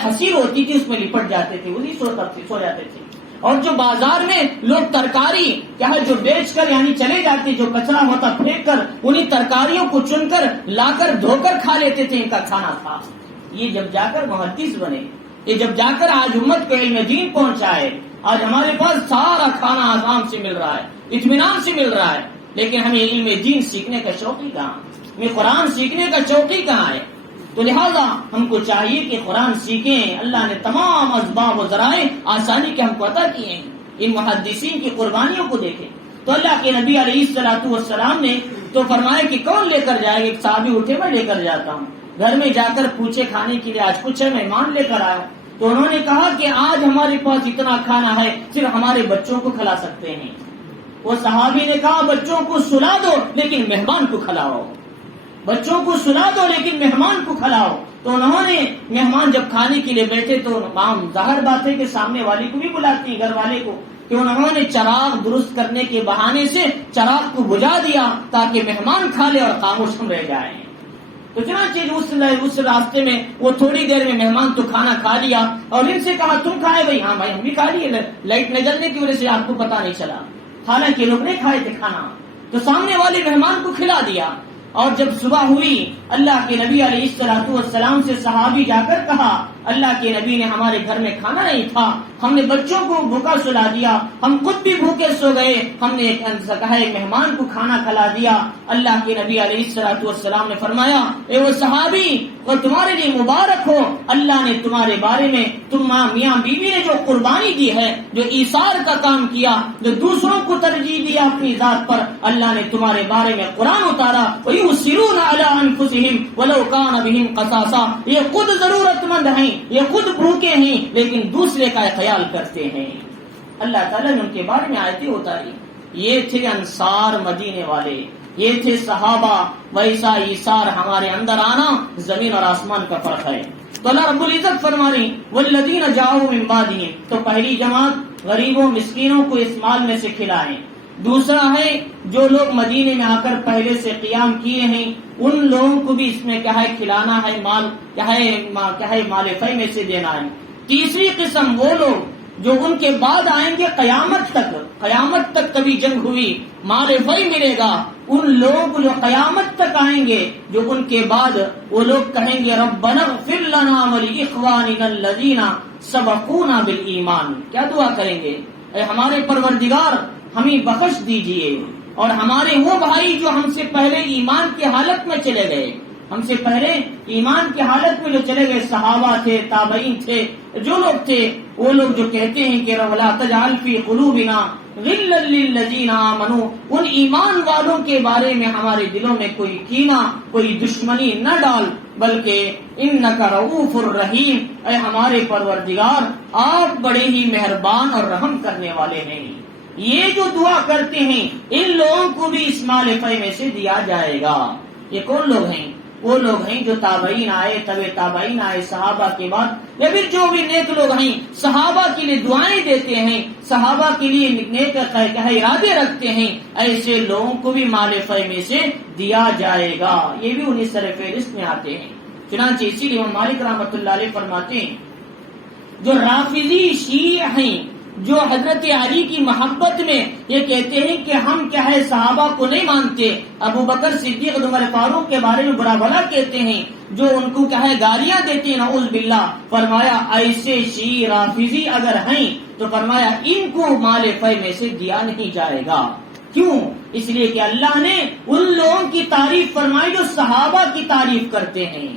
حصیر ہوتی تھی اس میں لپٹ جاتے تھے، وہی سو جاتے تھے۔ اور جو بازار میں لوگ ترکاری کیا ہے جو بیچ کر یعنی چلے جاتے، جو کچرا ہوتا پھینک کر انہیں ترکاریوں کو چن کر لا کر دھو کر کھا لیتے تھے، ان کا کھانا تھا۔ یہ جب جا کر محدث بنے، یہ جب جا کر آج امت کو علم دین پہنچائے، آج ہمارے پاس سارا کھانا آرام سے مل رہا ہے، اطمینان سے مل رہا ہے، لیکن ہمیں علم دین سیکھنے کا شوق ہی کہاں، ہمیں قرآن سیکھنے کا شوق ہی کہاں ہے؟ تو لہذا ہم کو چاہیے کہ قرآن سیکھیں۔ اللہ نے تمام اسباب و ذرائع آسانی کے ہم کو عطا کیے ہیں، ان محدثین کی قربانیوں کو دیکھیں۔ تو اللہ کے نبی علیہ الصلوۃ والسلام نے تو فرمایا کہ کون لے کر جائے گا؟ ایک صحابی اٹھے، میں لے کر جاتا ہوں۔ گھر میں جا کر پوچھے کھانے کے لیے، آج کچھ ہے؟ مہمان لے کر آیا۔ تو انہوں نے کہا کہ آج ہمارے پاس اتنا کھانا ہے، صرف ہمارے بچوں کو کھلا سکتے ہیں۔ وہ صحابی نے کہا بچوں کو سلا دو لیکن مہمان کو کھلاؤ، بچوں کو سلا دو لیکن مہمان کو کھلاؤ۔ تو انہوں نے مہمان جب کھانے کے لیے بیٹھے تو ظاہر بات ہے کہ سامنے والے کو بھی بلاتی ہیں، گھر والے کو، کہ انہوں نے چراغ درست کرنے کے بہانے سے چراغ کو بجھا دیا تاکہ مہمان کھا لے اور خاموش ہم رہ جائیں۔ تو چنانچہ اس راستے میں وہ تھوڑی دیر میں مہمان تو کھانا کھا لیا اور ان سے کہا تم کھائے؟ بھائی ہاں بھائی ہم بھی کھا لیے، لائٹ نہ جلنے کی وجہ سے آپ کو پتا نہیں چلا، حالانکہ لوگ نہیں کھائے تھے کھانا۔ تو سامنے والے مہمان کو کھلا دیا، اور جب صبح ہوئی اللہ کے نبی علیہ الصلوۃ والسلام سے صحابی جا کر کہا اللہ کے نبی نے ہمارے گھر میں کھانا نہیں تھا، ہم نے بچوں کو بھوکا سلا دیا، ہم خود بھی بھوکے سو گئے، ہم نے ایک مہمان کو کھانا کھلا دیا۔ اللہ کے نبی علیہ الصلوۃ والسلام نے فرمایا اے وہ صحابی، وہ تمہارے لیے مبارک ہو، اللہ نے تمہارے بارے میں تم میاں بیوی نے جو قربانی دی ہے، جو ایثار کا کام کیا، جو دوسروں کو ترجیح دیا اپنی ذات پر، اللہ نے تمہارے بارے میں قرآن اتارا وَيُؤْثِرُونَ عَلَىٰ أَنفُسِهِمْ وَلَوْ كَانَ بِهِمْ خَصَاصَةٌ، یہ خود ضرورت مند ہیں، یہ خود بھوکے ہیں، لیکن دوسرے کا خیال کرتے ہیں۔ اللہ تعالیٰ نے ان کے بارے میں آیتیں اتاری۔ یہ تھے انصار مدینے والے، یہ تھے صحابہ۔ ویسا ایثار ہمارے اندر آنا زمین اور آسمان کا فرق ہے۔ تو اللہ رب العزت فرما رہی والذین جاؤوا من بعدہم، تو پہلی جماعت غریبوں مسکینوں کو اس مال میں سے کھلائیں۔ دوسرا ہے جو لوگ مدینے میں آ کر پہلے سے قیام کیے ہیں ان لوگوں کو بھی اس میں کیا ہے کھلانا ہے، مال کیا ہے مال فی میں سے دینا ہے۔ تیسری قسم وہ لوگ جو ان کے بعد آئیں گے، قیامت تک کبھی جنگ ہوئی مال فی ملے گا، ان لوگوں کو جو قیامت تک آئیں گے، جو ان کے بعد وہ لوگ کہیں گے ربنا اغفر لنا ولاخواننا الذین سبقونا بالایمان، کیا دعا کریں گے؟ اے ہمارے پروردگار ہمیں بخش دیجئے، اور ہمارے وہ بھائی جو ہم سے پہلے ایمان کی حالت میں چلے گئے، ہم سے پہلے ایمان کی حالت میں جو چلے گئے، صحابہ تھے، تابعین تھے، جو لوگ تھے، وہ لوگ جو کہتے ہیں کہ وَلَا تَجْعَلْ فِي قُلُوبِنَا غِلًّا لِّلَّذِينَ آمَنُوا، ان ایمان والوں کے بارے میں ہمارے دلوں میں کوئی کینہ، کوئی دشمنی نہ ڈال، بلکہ اِنَّكَ رَءُوفٌ رَحِيمٌ، اے ہمارے پروردگار آپ بڑے ہی مہربان اور رحم کرنے والے ہیں۔ یہ جو دعا کرتے ہیں ان لوگوں کو بھی اس مال فی میں سے دیا جائے گا۔ یہ کون لوگ ہیں؟ وہ لوگ ہیں جو تابعین آئے، تابعین آئے صحابہ کے بعد، یا پھر جو بھی نیک لوگ ہیں صحابہ کے لیے دعائیں دیتے ہیں، صحابہ کے لیے نیک ارادے رکھتے ہیں، ایسے لوگوں کو بھی مال فی میں سے دیا جائے گا۔ یہ بھی انہیں سر فہرست میں آتے ہیں۔ چنانچہ اسی لیے مالک رحمۃ اللہ علیہ فرماتے ہیں جو رافضی شیعہ ہیں، جو حضرت علی کی محبت میں یہ کہتے ہیں کہ ہم کیا ہے صحابہ کو نہیں مانتے، ابو بکر صدیق عمر فاروق کے بارے میں برا بھلا کہتے ہیں، جو ان کو کیا ہے گالیاں دیتے ہیں، نعوذ باللہ، فرمایا ایسے شیعہ رافضی اگر ہیں تو فرمایا ان کو مال فی میں سے دیا نہیں جائے گا۔ کیوں؟ اس لیے کہ اللہ نے ان لوگوں کی تعریف فرمائی جو صحابہ کی تعریف کرتے ہیں،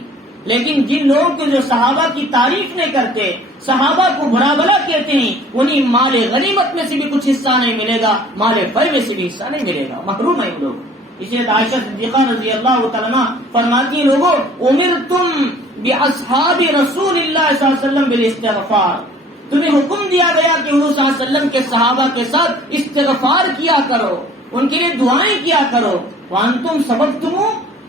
لیکن جن لوگوں کو جو صحابہ کی تعریف نہیں کرتے، صحابہ کو برا بھلا کہتے ہیں، انہیں مال غنیمت میں سے بھی کچھ حصہ نہیں ملے گا، مال فی میں سے بھی حصہ نہیں ملے گا، محروم ہیں لوگ۔ اس لیے عائشہ صدیقہ رضی اللہ تعالیٰ عنہا فرماتی ہیں لوگوں امرتم باصحاب رسول اللہ صلی اللہ علیہ وسلم بالاستغفار، تمہیں حکم دیا گیا کہ حضور صلی اللہ علیہ وسلم کے صحابہ کے ساتھ استغفار کیا کرو، ان کے لیے دعائیں کیا کرو، وانتم سبقتم،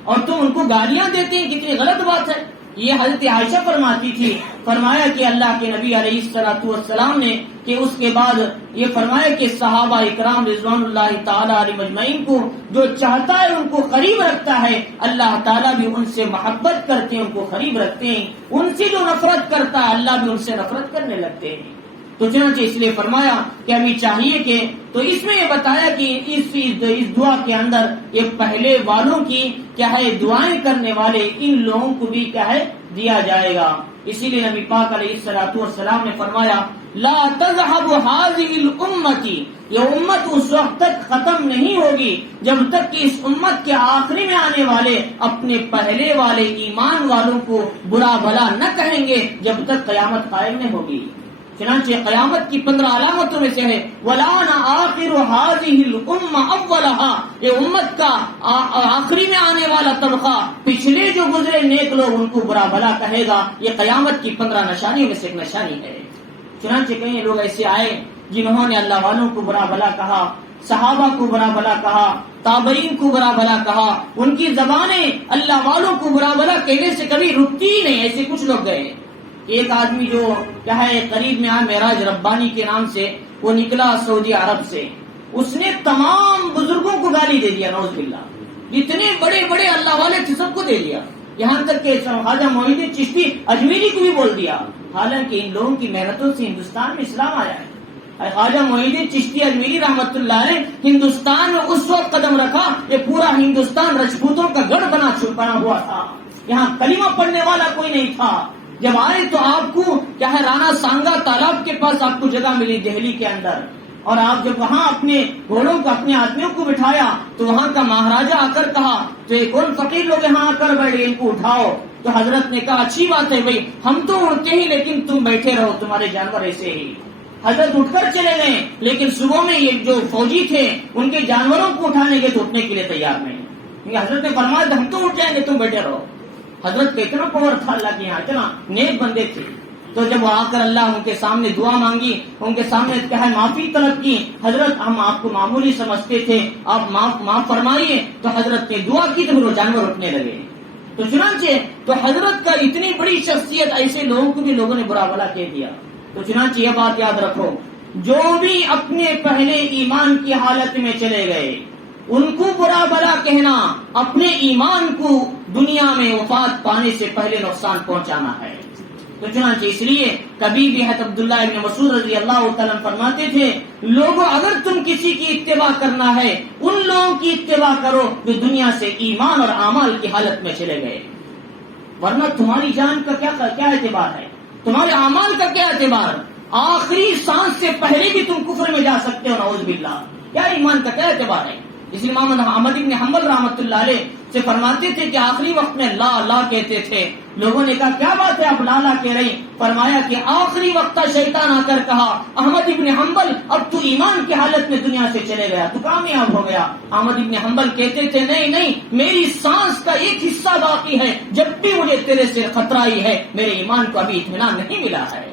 اور تم ان کو گالیاں دیتے ہیں، کتنی غلط بات ہے۔ یہ حضرت عائشہ فرماتی تھی، فرمایا کہ اللہ کے نبی علیہ الصلوۃ والسلام نے کہ اس کے بعد یہ فرمایا کہ صحابہ اکرام رضوان اللہ تعالی علیہم اجمعین کو جو چاہتا ہے ان کو قریب رکھتا ہے، اللہ تعالیٰ بھی ان سے محبت کرتے ہیں، ان کو قریب رکھتے ہیں، ان سے جو نفرت کرتا ہے اللہ بھی ان سے نفرت کرنے لگتے ہیں۔ تو چنانچہ اس لیے فرمایا کہ ہمیں چاہیے کہ تو اس میں یہ بتایا کہ اس دعا کے اندر یہ پہلے والوں کی کیا ہے دعائیں کرنے والے ان لوگوں کو بھی کیا ہے دیا جائے گا. اسی لیے نبی پاک علیہ الصلوۃ والسلام نے فرمایا لا تذهب هذه الامه، یہ امت اس وقت تک ختم نہیں ہوگی جب تک کہ اس امت کے آخری میں آنے والے اپنے پہلے والے ایمان والوں کو برا بھلا نہ کہیں گے جب تک قیامت قائم نہیں ہوگی. چنانچہ قیامت کی 15 علامتوں میں سے ہے وَلَانَ آخِرُ هَذِهِ الْأُمَّةِ أَوَّلَهَا، یہ امت کا آخری میں آنے والا طبقہ پچھلے جو گزرے نیک لوگ ان کو برا بھلا کہے گا. یہ قیامت کی 15 نشانیوں میں سے ایک نشانی ہے. چنانچہ کئی لوگ ایسے آئے جنہوں نے اللہ والوں کو برا بھلا کہا، صحابہ کو برا بھلا کہا، تابعین کو برا بھلا کہا. ان کی زبانیں اللہ والوں کو برا بھلا کہنے سے کبھی رکتی ہی نہیں. ایسے کچھ لوگ گئے. ایک آدمی جو کیا ہے قریب میں معراج ربانی کے نام سے وہ نکلا سعودی عرب سے، اس نے تمام بزرگوں کو گالی دے دیا، نعوذ باللہ. جتنے بڑے بڑے اللہ والے تھے سب کو دے دیا، یہاں تک کہ خواجہ معین الدین چشتی اجمیری کو بھی بول دیا. حالانکہ ان لوگوں کی محنتوں سے ہندوستان میں اسلام آیا ہے. خواجہ معین الدین چشتی اجمیری رحمۃ اللہ علیہ ہندوستان میں اس وقت قدم رکھا یہ پورا ہندوستان رجپوتوں کا گڑھ بنا ہوا تھا. یہاں کلمہ پڑھنے والا کوئی نہیں تھا. جب آئے تو آپ کو کیا ہے رانا سانگا تالاب کے پاس آپ کو جگہ ملی دہلی کے اندر، اور آپ جب وہاں اپنے گھوڑوں کو اپنے آدمیوں کو بٹھایا تو وہاں کا مہاراجا آ کر کہا تو یہ کون فقیر لوگ یہاں آ کر بیٹھے ان کو اٹھاؤ. تو حضرت نے کہا اچھی بات ہے بھائی ہم تو اڑتے ہی لیکن تم بیٹھے رہو، تمہارے جانور ایسے ہی. حضرت اٹھ کر چلے گئے لیکن صبح میں یہ جو فوجی تھے ان کے جانوروں کو اٹھانے کے تو اٹھنے کے لیے تیار نہیں، کیونکہ حضرت نے فرمایا ہم تو اٹھ جائیں گے تم بیٹھے رہو. حضرت کا اتنا پاور تھا اللہ کے یہاں، اتنا نیک بندے تھے. تو جب وہ آ کر اللہ ان کے سامنے دعا مانگی، ان کے سامنے کیا ہے معافی طلب کی، حضرت ہم آپ کو معمولی سمجھتے تھے آپ معاف فرمائیے. تو حضرت نے دعا کی تو پھر وہ جانور اٹھنے لگے. تو چنانچہ تو حضرت کا اتنی بڑی شخصیت ایسے لوگوں کو بھی لوگوں نے برا بھلا کہہ دیا. تو چنانچہ یہ بات یاد رکھو جو بھی اپنے پہلے ایمان کی حالت میں چلے گئے ان کو برا بھلا کہنا اپنے ایمان کو دنیا میں وفات پانے سے پہلے نقصان پہنچانا ہے. تو چنانچہ اس لیے کبھی بھی حضرت عبداللہ ابن مسعود رضی اللہ تعالیٰ فرماتے تھے لوگوں اگر تم کسی کی اتباع کرنا ہے ان لوگوں کی اتباع کرو جو دنیا سے ایمان اور اعمال کی حالت میں چلے گئے، ورنہ تمہاری جان کا کیا اعتبار ہے، تمہارے اعمال کا کیا اعتبار. آخری سانس سے پہلے بھی تم کفر میں جا سکتے ہو، نعوذ باللہ. کیا ایمان کا کیا اعتبار ہے. اس لیے امام احمد بن حنبل رحمۃ اللہ علیہ سے فرماتے تھے کہ آخری وقت میں لا لا کہتے تھے. لوگوں نے کہا کیا بات ہے آپ لا لا کہہ رہی. فرمایا کہ آخری وقت شیطان آ کر کہا احمد ابن حنبل اب تو ایمان کی حالت میں دنیا سے چلے گیا، تو کامیاب ہو گیا. احمد ابن حنبل کہتے تھے نہیں میری سانس کا ایک حصہ باقی ہے، جب بھی مجھے تیرے سے خطرہ ہی ہے، میرے ایمان کو ابھی اطمینان نہیں ملا ہے.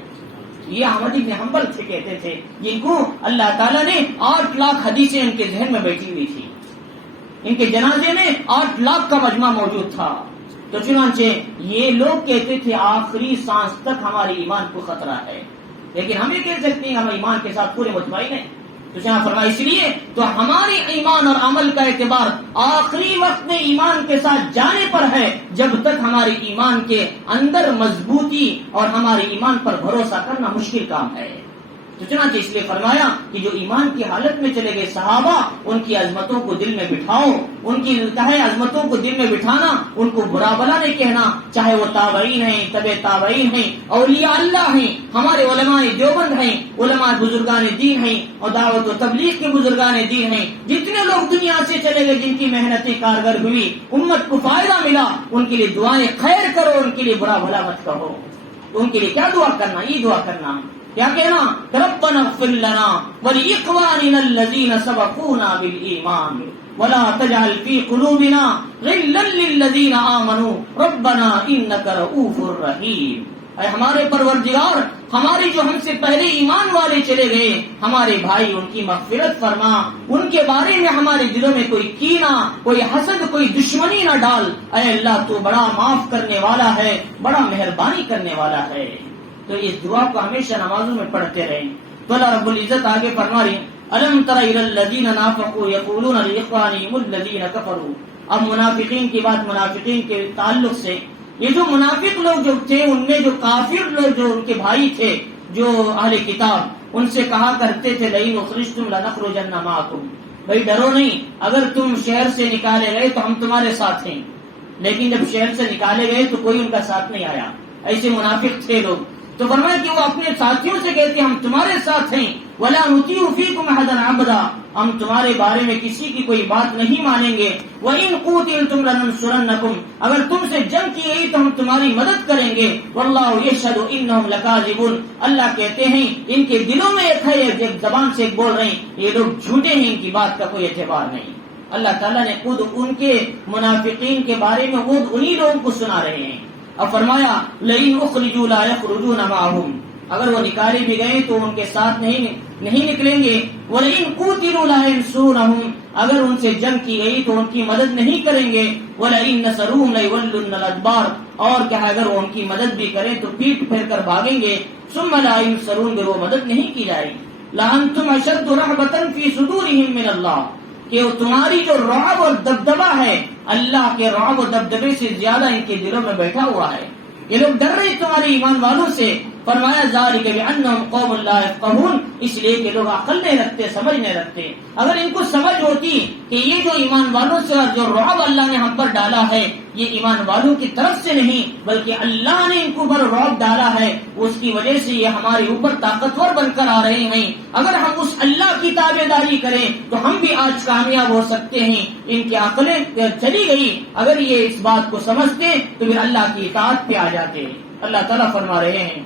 یہ احمد ابن حنبل سے کہتے تھے جن کو اللہ تعالیٰ نے 8 لاکھ حدیثیں ان کے ذہن میں بیٹھی ہوئی تھی. ان کے جنازے میں 8 لاکھ کا مجمع موجود تھا. تو چنانچہ یہ لوگ کہتے تھے آخری سانس تک ہمارے ایمان کو خطرہ ہے، لیکن ہمیں کہہ سکتے ہیں ہم ایمان کے ساتھ پورے مطمئن ہیں. تو جہاں فرمایا اس لیے تو ہمارے ایمان اور عمل کا اعتبار آخری وقت میں ایمان کے ساتھ جانے پر ہے، جب تک ہمارے ایمان کے اندر مضبوطی اور ہمارے ایمان پر بھروسہ کرنا مشکل کام ہے. تو چنانچہ اس لیے فرمایا کہ جو ایمان کی حالت میں چلے گئے صحابہ ان کی عظمتوں کو دل میں بٹھاؤ، ان کی عظمتوں کو دل میں بٹھانا، ان کو برا بلا نہیں کہنا، چاہے وہ تابعین ہیں، تبع تابعین ہیں، اولیاء اللہ ہیں، ہمارے علماء دیوبند ہیں، علماء بزرگان دین ہیں اور دعوت و تبلیغ کے بزرگان دین ہیں. جتنے لوگ دنیا سے چلے گئے جن کی محنتیں کارگر ہوئی، امت کو فائدہ ملا، ان کے لیے دعائیں خیر کرو، ان کے لیے برا بھلا مت کہو. تو ان کے لیے کیا دعا کرنا، یہ دعا کرنا کیا کہنا ربنا اغفر لنا ولاخواننا الذين سبقونا بالایمان ولا تجعل في قلوبنا غلا للذين آمنوا ربنا انك رؤوف رحیم. اے ہمارے پروردگار ہماری جو ہم سے پہلے ایمان والے چلے گئے ہمارے بھائی ان کی مغفرت فرما، ان کے بارے میں ہمارے دلوں میں کوئی کینہ، کوئی حسد، کوئی دشمنی نہ ڈال. اے اللہ تو بڑا معاف کرنے والا ہے، بڑا مہربانی کرنے والا ہے. تو اس دعا کو ہمیشہ نمازوں میں پڑھتے رہیں. تو اللہ رب العزت آگے فرما رہی الم تر الی الذین نافقوا یقولون لاخوانہم الذین کفروا. اب منافقین کی بات، منافقین کے تعلق سے یہ جو منافق لوگ جو تھے ان میں جو کافر لوگ جو ان کے بھائی تھے جو اہل کتاب ان سے کہا کرتے تھے لئن اخرجتم لنخرجن معکم، بھائی ڈرو نہیں، اگر تم شہر سے نکالے گئے تو ہم تمہارے ساتھ ہیں، لیکن جب شہر سے نکالے گئے تو کوئی ان کا ساتھ نہیں آیا، ایسے منافق تھے لوگ۔ تو فرمایا کہ وہ اپنے ساتھیوں سے کہتے ہم تمہارے ساتھ ہیں، وَلَا نُطِيعُ فِيكُمْ أَحَدًا أَبَدًا، ہم تمہارے بارے میں کسی کی کوئی بات نہیں مانیں گے، وَإِن قُوتِلْتُمْ لَنَنصُرَنَّكُمْ، اگر تم سے جنگ کی گئی تو ہم تمہاری مدد کریں گے، وَاللَّهُ يَشْهَدُ إِنَّهُمْ لَكَاذِبُونَ، اللہ کہتے ہیں ان کے دلوں میں ایک ہے، ایک زبان سے ایک بول رہے ہیں، یہ لوگ جھوٹے ہیں، ان کی بات کا کوئی اعتبار نہیں۔ اللہ تعالیٰ نے خود ان کے منافقین کے بارے میں خود انہی لوگوں کو سنا رہے ہیں۔ اب فرمایا لئن اخرجوا لا يخرجون معهم، اگر وہ نکالے بھی گئے تو ان کے ساتھ نہیں نکلیں گے، وَلَئِن قُوتِلُوا لَا يَنصُرُونَهُمْ، اگر ان سے جنگ کی گئی تو ان کی مدد نہیں کریں گے، وَلَئِن نَصَرُوهُمْ لَيُوَلُّنَّ الْأَدْبَارَ، اور کیا اگر وہ ان کی مدد بھی کریں تو پیٹ پھیر کر بھاگیں گے، ثُمَّ لَا يُنصَرُونَ، پھر وہ مدد نہیں کی جائے گی، لَأَنْتُمْ أَشَدُّ رَهْبَةً فِي صُدُورِهِمْ مِنَ اللَّهِ، کہ تمہاری جو رعب اور دبدبہ ہے اللہ کے رعب و دبدبے سے زیادہ ان کے دلوں میں بیٹھا ہوا ہے، یہ لوگ ڈر رہے تمہارے ایمان والوں سے۔ فرمایا ذالک بأنہم قوم لا یفقہون، اس لیے کہ لوگ عقل نہیں رکھتے، سمجھ نہیں رکھتے۔ اگر ان کو سمجھ ہوتی کہ یہ جو ایمان والوں سے اور جو رعب اللہ نے ہم پر ڈالا ہے یہ ایمان والوں کی طرف سے نہیں بلکہ اللہ نے ان کو پر رعب ڈالا ہے، اس کی وجہ سے یہ ہمارے اوپر طاقتور بن کر آ رہے ہیں، اگر ہم اس اللہ کی تابع داری کریں تو ہم بھی آج کامیاب ہو سکتے ہیں۔ ان کی عقلیں چلی گئی، اگر یہ اس بات کو سمجھتے تو پھر اللہ کی اطاعت پہ آ جاتے۔ اللہ تعالیٰ فرما رہے ہیں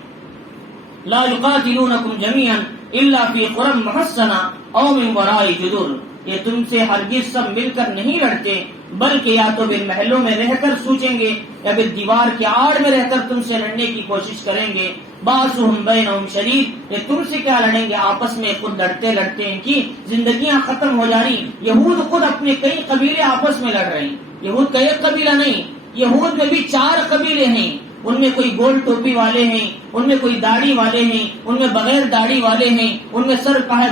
لا يقاتلونكم جميعا الا في قرى محصنة او من وراء جدر، یہ تم سے ہرگز سب مل کر نہیں لڑتے بلکہ یا تو پھر محلوں میں رہ کر سوچیں گے یا پھر دیوار کے آڑ میں رہ کر تم سے لڑنے کی کوشش کریں گے، بعضهم بینہم شدید، یہ تم سے کیا لڑیں گے، آپس میں خود لڑتے لڑتے ان کی زندگیاں ختم ہو جا رہی۔ یہود خود اپنے کئی قبیلے آپس میں لڑ رہے ہیں، یہود کا ایک قبیلہ نہیں، یہود میں بھی 4 قبیلے ہیں، ان میں کوئی گول ٹوپی والے ہیں، ان میں کوئی داڑھی والے ہیں، ان میں بغیر داڑھی والے ہیں، ان میں سر بغیر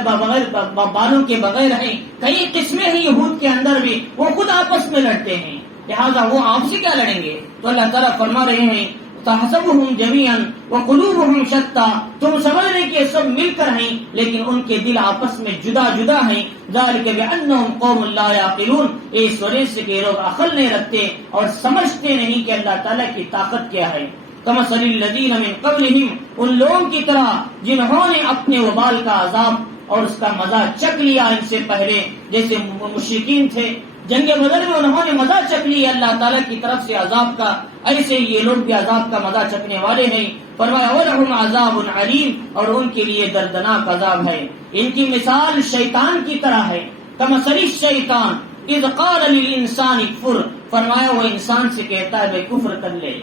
بالوں کے بغیر ہیں، کئی قسمیں ہیں یہود کے اندر بھی، وہ خود آپس میں لڑتے ہیں، لہٰذا وہ آپ سے کیا لڑیں گے؟ تو اللہ تعالیٰ فرما رہے ہیں تحسبهم جميعا وقلوبهم شتى، تم سمجھ رہے کہ سب مل کر ہیں لیکن ان کے دل آپس میں جدا جدا ہیں، ذلك بأنهم قوم لا يعقلون، اس وجہ سے کہ لوگ عقل نہیں رکھتے اور سمجھتے نہیں کہ اللہ تعالیٰ کی طاقت کیا ہے۔ كمثل الذين من قبلهم، ان لوگوں کی طرح جنہوں نے اپنے وبال کا عذاب اور اس کا مزہ چکھ لیا ان سے پہلے، جیسے مشرکین تھے جنگ بدر میں انہوں نے مزہ چکھ لیا اللہ تعالیٰ کی طرف سے عذاب کا، ایسے ہی یہ لوگ بھی عذاب کا مزہ چکھنے والے ہیں۔ فرمایا وَلَهُمْ عَذَابٌ عَلِيمٌ، اور ان کے لیے دردناک عذاب ہے۔ ان کی مثال شیطان کی طرح ہے، كَمَثَلِ الشَّيْطَانِ إِذْ قَالَ لِلْإِنسَانِ اكْفُرْ، فرمایا وہ انسان سے کہتا ہے بھائی کفر کر لے،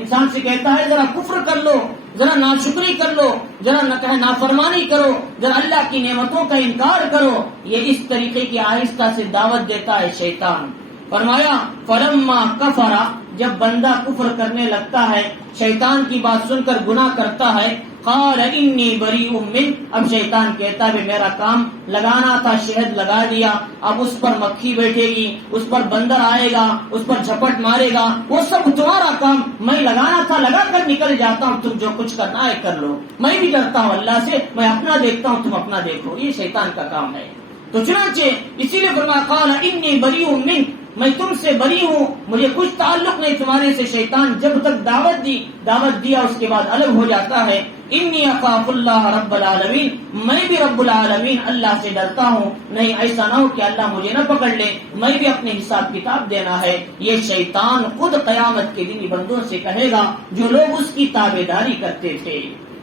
انسان سے کہتا ہے ذرا کفر کر لو، ذرا ناشکری کر لو، ذرا نافرمانی کرو، ذرا اللہ کی نعمتوں کا انکار کرو، یہ اس طریقے کی آہستہ سے دعوت دیتا ہے شیطان۔ فرمایا فلما کفر، جب بندہ کفر کرنے لگتا ہے، شیطان کی بات سن کر گناہ کرتا ہے، قال انی بریء منک، اب شیطان کہتا ہے میرا کام لگانا تھا، شہد لگا دیا، اب اس پر مکھی بیٹھے گی، اس پر بندر آئے گا، اس پر جھپٹ مارے گا، وہ سب تمہارا کام، میں لگانا تھا لگا کر نکل جاتا ہوں، تم جو کچھ کرنا ہے کر لو، میں بھی ڈرتا ہوں اللہ سے، میں اپنا دیکھتا ہوں تم اپنا دیکھو، یہ شیطان کا کام ہے۔ تو چنانچہ اسی لیے فرمایا قال انی بریء منک، میں تم سے بری ہوں، مجھے کچھ تعلق نہیں تمہارے سے۔ شیطان جب تک دعوت دیا اس کے بعد الگ ہو جاتا ہے۔ انی اخاف اللہ رب العالمین، میں بھی رب العالمین اللہ سے ڈرتا ہوں، نہیں ایسا نہ ہو کہ اللہ مجھے نہ پکڑ لے، میں بھی اپنے حساب کتاب دینا ہے۔ یہ شیطان خود قیامت کے دن بندوں سے کہے گا جو لوگ اس کی تابعداری کرتے تھے۔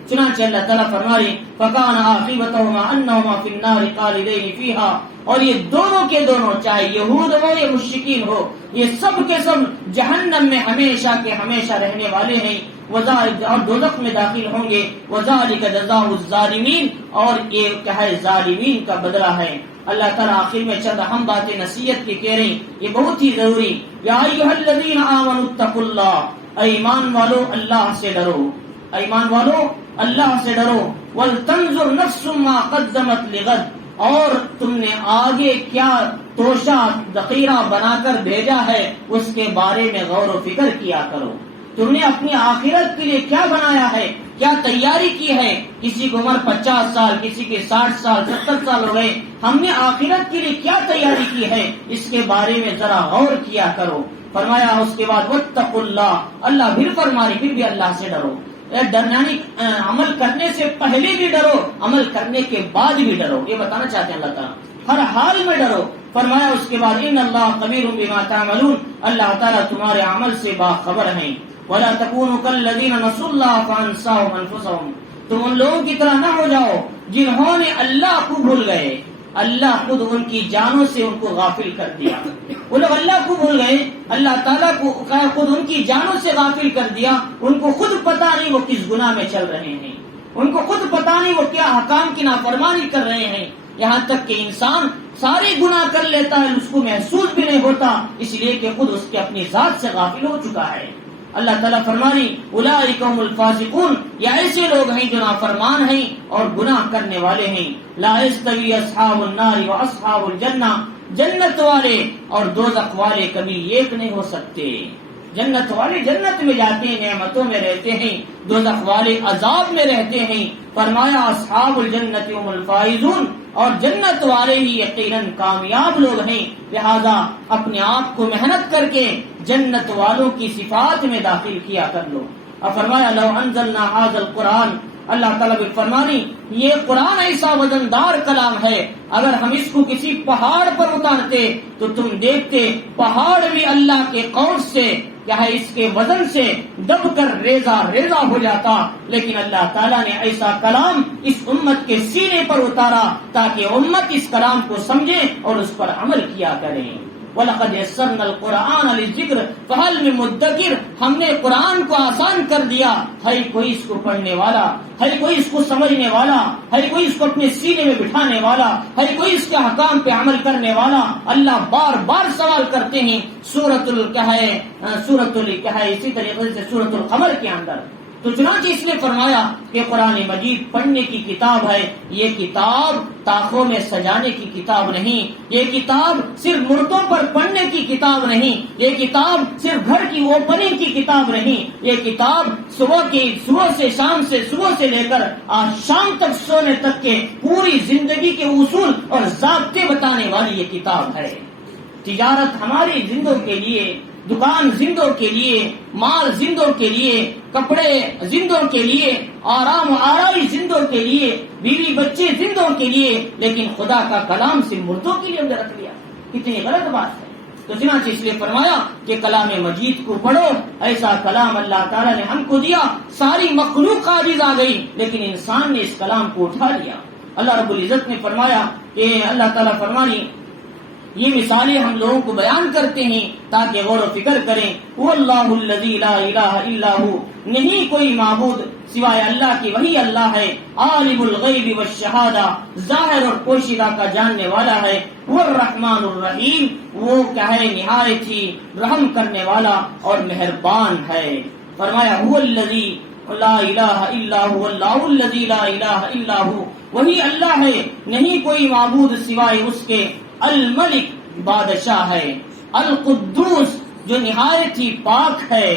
چنانچہ اللہ تعالیٰ فرمائے فَكَانَ عَاقِبَتُهُمَا أَنَّهُمَا فِي النَّارِ خَالِدَيْنِ فِيهَا، اور یہ دونوں کے دونوں چاہے یہود ہو یا مشرکین ہو، یہ سب کے سب جہنم میں ہمیشہ کے ہمیشہ رہنے والے ہیں، اور دوزخ میں داخل ہوں گے۔ وَذَلِكَ جَزَاءُ الظَّالِمِينَ، اور یہ کیا ہے ظالمین کا بدلہ ہے۔ اللہ تعالیٰ آخر میں چند اہم باتیں نصیحت کی کہہ رہی، یہ بہت ہی ضروری۔ یا ایھا الذین آمنوا اتقوا اللہ، ایمان والو اللہ سے ڈرو، ایمان والو اللہ سے ڈرو۔ وَلْتَنْظُرْ نَفْسٌ مَا قَدَّمَتْ لِغَدٍ، اور تم نے آگے کیا توشہ ذخیرہ بنا کر بھیجا ہے اس کے بارے میں غور و فکر کیا کرو۔ تم نے اپنی آخرت کے لیے کیا بنایا ہے، کیا تیاری کی ہے؟ کسی کی عمر 50 سال، کسی کے 60 سال 70 سال ہو گئے، ہم نے آخرت کے لیے کیا تیاری کی ہے، اس کے بارے میں ذرا غور کیا کرو۔ فرمایا اس کے بعد واتقوا اللہ، اللہ پھر فرمائی پھر بھی اللہ سے ڈرو۔ ڈرنا نہیں، عمل کرنے سے پہلے بھی ڈرو، عمل کرنے کے بعد بھی ڈرو، یہ بتانا چاہتے ہیں اللہ تعالیٰ، ہر حال میں ڈرو۔ فرمایا اس کے بعد ان اللہ خبیر بما تعملون، اللہ تعالیٰ تمہارے عمل سے باخبر ہیں۔ ولا تکونوا کالذین نسوا اللہ فانساهم انفسهم، تم ان لوگوں کی طرح نہ ہو جاؤ جنہوں نے اللہ کو بھول گئے، اللہ خود ان کی جانوں سے ان کو غافل کر دیا۔ وہ لوگ اللہ کو بھول گئے، اللہ تعالیٰ کو خود ان کی جانوں سے غافل کر دیا، ان کو خود پتا نہیں وہ کس گناہ میں چل رہے ہیں، ان کو خود پتا نہیں وہ کیا حکام کی نافرمانی کر رہے ہیں، یہاں تک کہ انسان سارے گناہ کر لیتا ہے، اس کو محسوس بھی نہیں ہوتا، اس لیے کہ خود اس کے اپنی ذات سے غافل ہو چکا ہے۔ اللہ تعالیٰ فرمانی اولئک هم الفاسقون، یہ ایسے لوگ ہیں جو نافرمان ہیں اور گناہ کرنے والے ہیں۔ لا یستوی اصحاب النار واصحاب الجنہ، جنت والے اور دوزخ والے کبھی ایک نہیں ہو سکتے۔ جنت والے جنت میں جاتے ہیں، نعمتوں میں رہتے ہیں، دوزخ والے عذاب میں رہتے ہیں۔ فرمایا اصحاب الجنت هم الفائزون، اور جنت والے ہی یقیناً کامیاب لوگ ہیں، لہذا اپنے آپ کو محنت کر کے جنت والوں کی صفات میں داخل کیا کر لو۔ اور فرمایا لو انزلنا هذا القرآن، اللہ تعالیٰ بھی فرمانی یہ قرآن ایسا وزندار کلام ہے، اگر ہم اس کو کسی پہاڑ پر اتارتے تو تم دیکھتے پہاڑ بھی اللہ کے قول سے کیا ہے اس کے وزن سے دب کر ریزہ ریزہ ہو جاتا، لیکن اللہ تعالیٰ نے ایسا کلام اس امت کے سینے پر اتارا تاکہ امت اس کلام کو سمجھے اور اس پر عمل کیا کریں۔ وَلَقَدْ يَسَّرْنَا الْقُرْآنَ لِلذِّكْرِ فَهَلْ مِن مُدَّكِرٍ، ہم نے قرآن کو آسان کر دیا، ہے کوئی اس کو پڑھنے والا، ہے کوئی اس کو سمجھنے والا، ہے کوئی اس کو اپنے سینے میں بٹھانے والا، ہے کوئی اس کے حکام پہ عمل کرنے والا۔ اللہ بار بار سوال کرتے ہیں سورۃ اسی طریقے سے سورۃ القمر کے اندر۔ تو چنانچہ اس نے فرمایا کہ قرآن مجید پڑھنے کی کتاب ہے، یہ کتاب طاقوں میں سجانے کی کتاب نہیں، یہ کتاب صرف مردوں پر پڑھنے کی کتاب نہیں، یہ کتاب صرف گھر کی اوپننگ کی کتاب نہیں، یہ کتاب صبح سے شام سے صبح سے لے کر آج شام تک سونے تک کے پوری زندگی کے اصول اور ضابطے بتانے والی یہ کتاب ہے۔ تجارت ہماری زندوں کے لیے، دکان زندوں کے لیے، مال زندوں کے لیے، کپڑے زندوں کے لیے، آرام و آرائی زندوں کے لیے، بیوی بچے زندوں کے لیے، لیکن خدا کا کلام صرف مردوں کے لیے رکھ لیا، کتنی غلط بات ہے۔ تو چنانچہ اس لیے فرمایا کہ کلام مجید کو پڑھو، ایسا کلام اللہ تعالیٰ نے ہم کو دیا، ساری مخلوق عاجز آ گئی لیکن انسان نے اس کلام کو اٹھا لیا۔ اللہ رب العزت نے فرمایا کہ اللہ تعالیٰ فرمانی یہ مثالیں ہم لوگوں کو بیان کرتے ہیں تاکہ غور و فکر کریں۔ واللہ الذی لا الہ الا ہو، نہیں کوئی معبود سوائے اللہ کی، وہی اللہ ہے۔ عالم الغیب والشہادہ، ظاہر اور پوشیدہ کا جاننے والا ہے۔ والرحمن الرحیم، وہ کیا ہے نہایت ہی رحم کرنے والا اور مہربان ہے۔ فرمایا هو الذی لا الہ الا هو، اللہ الذی لا الہ الا ہو، وہی اللہ ہے، نہیں کوئی معبود سوائے اس کے۔ الملک، بادشاہ ہے۔ القدوس، جو نہایت ہی پاک ہے۔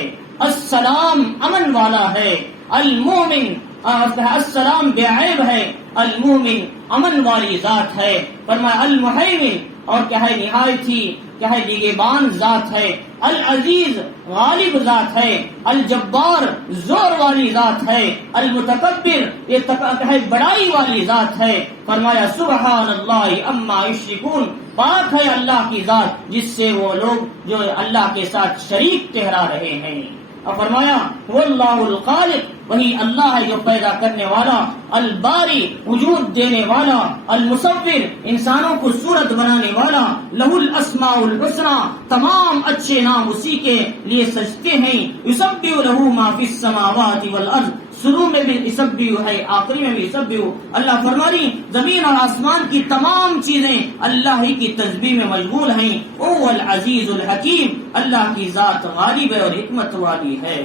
السلام، امن والا ہے۔ المومن، السلام بے عیب ہے۔ المومن، امن والی ذات ہے۔ فرمایا المہیمن، اور کیا ہے نہایت ہی کیا ہے نگہبان ذات ہے۔ العزیز، غالب ذات ہے۔ الجبار، زور والی ذات ہے۔ المتکبر، یہ ہے بڑائی والی ذات ہے۔ فرمایا سبحان اللہ عما یشرکون، پاک ہے اللہ کی ذات جس سے وہ لوگ جو اللہ کے ساتھ شریک ٹھہرا رہے ہیں۔ اور فرمایا واللہ الخالق، وہی اللہ ہے جو پیدا کرنے والا، الباری، وجود دینے والا، المصور، انسانوں کو صورت بنانے والا، لہ الاسماء الحسنی، تمام اچھے نام اسی کے لیے سجتے ہیں۔ یسبح لہ ما فی السماوات والارض، شروع میں بھی یسبح ہے، آخری میں بھی یسبح۔ اللہ فرمانی زمین اور آسمان کی تمام چیزیں اللہ ہی کی تسبیح میں مشغول ہیں۔ او العزیز الحکیم، اللہ کی ذات غالب ہے اور حکمت والی ہے۔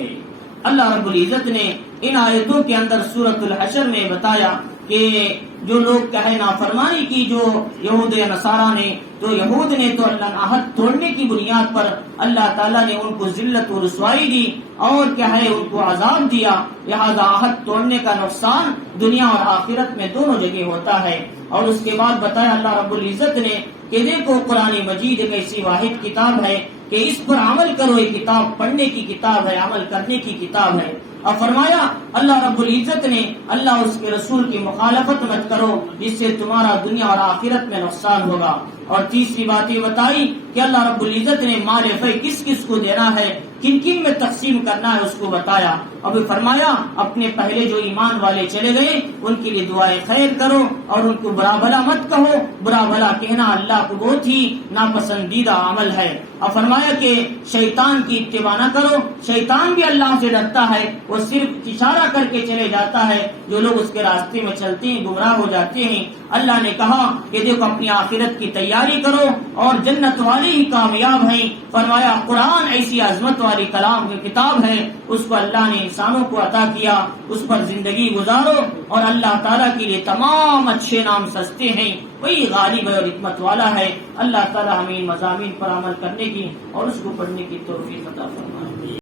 اللہ رب العزت نے ان آیتوں کے اندر سورۃ الحشر میں بتایا کہ جو لوگ کہے نافرمانی کی جو یہود یا نصارہ نے، تو یہود نے تو اللہ نے عہد توڑنے کی بنیاد پر اللہ تعالیٰ نے ان کو ذلت و رسوائی دی اور کیا ہے ان کو عذاب دیا، لہذا عہد توڑنے کا نقصان دنیا اور آخرت میں دونوں جگہ ہوتا ہے۔ اور اس کے بعد بتایا اللہ رب العزت نے کہ دیکھو قرآن مجید ایک ایسی واحد کتاب ہے کہ اس پر عمل کرو، یہ کتاب پڑھنے کی کتاب ہے، عمل کرنے کی کتاب ہے۔ اور فرمایا اللہ رب العزت نے اللہ اس کے رسول کی مخالفت مت کرو جس سے تمہارا دنیا اور آخرت میں نقصان ہوگا۔ اور تیسری بات یہ بتائی کہ اللہ رب العزت نے مال فی کس کس کو دینا ہے، کن کن میں تقسیم کرنا ہے اس کو بتایا۔ اب فرمایا اپنے پہلے جو ایمان والے چلے گئے ان کے لیے دعائیں خیر کرو اور ان کو برا بھلا مت کہو، برا بھلا کہنا اللہ کو بہت ہی ناپسندیدہ عمل ہے۔ اور فرمایا کہ شیطان کی اتباع نہ کرو، شیطان بھی اللہ سے ڈرتا ہے، وہ صرف اشارہ کر کے چلے جاتا ہے، جو لوگ اس کے راستے میں چلتے ہیں گمراہ ہو جاتے ہیں۔ اللہ نے کہا کہ دیکھو اپنی آخرت کی تیاری کرو اور جنت والے ہی کامیاب ہیں۔ فرمایا قرآن ایسی عظمت والی کلام کی کتاب ہے، اس کو اللہ نے انسانوں کو عطا کیا، اس پر زندگی گزارو اور اللہ تعالیٰ کے لیے تمام اچھے نام سستے ہیں، وہی غالب ہے اور حکمت والا ہے۔ اللہ تعالیٰ ہمیں ان مضامین پر عمل کرنے کی اور اس کو پڑھنے کی توفیق عطا فرمائے۔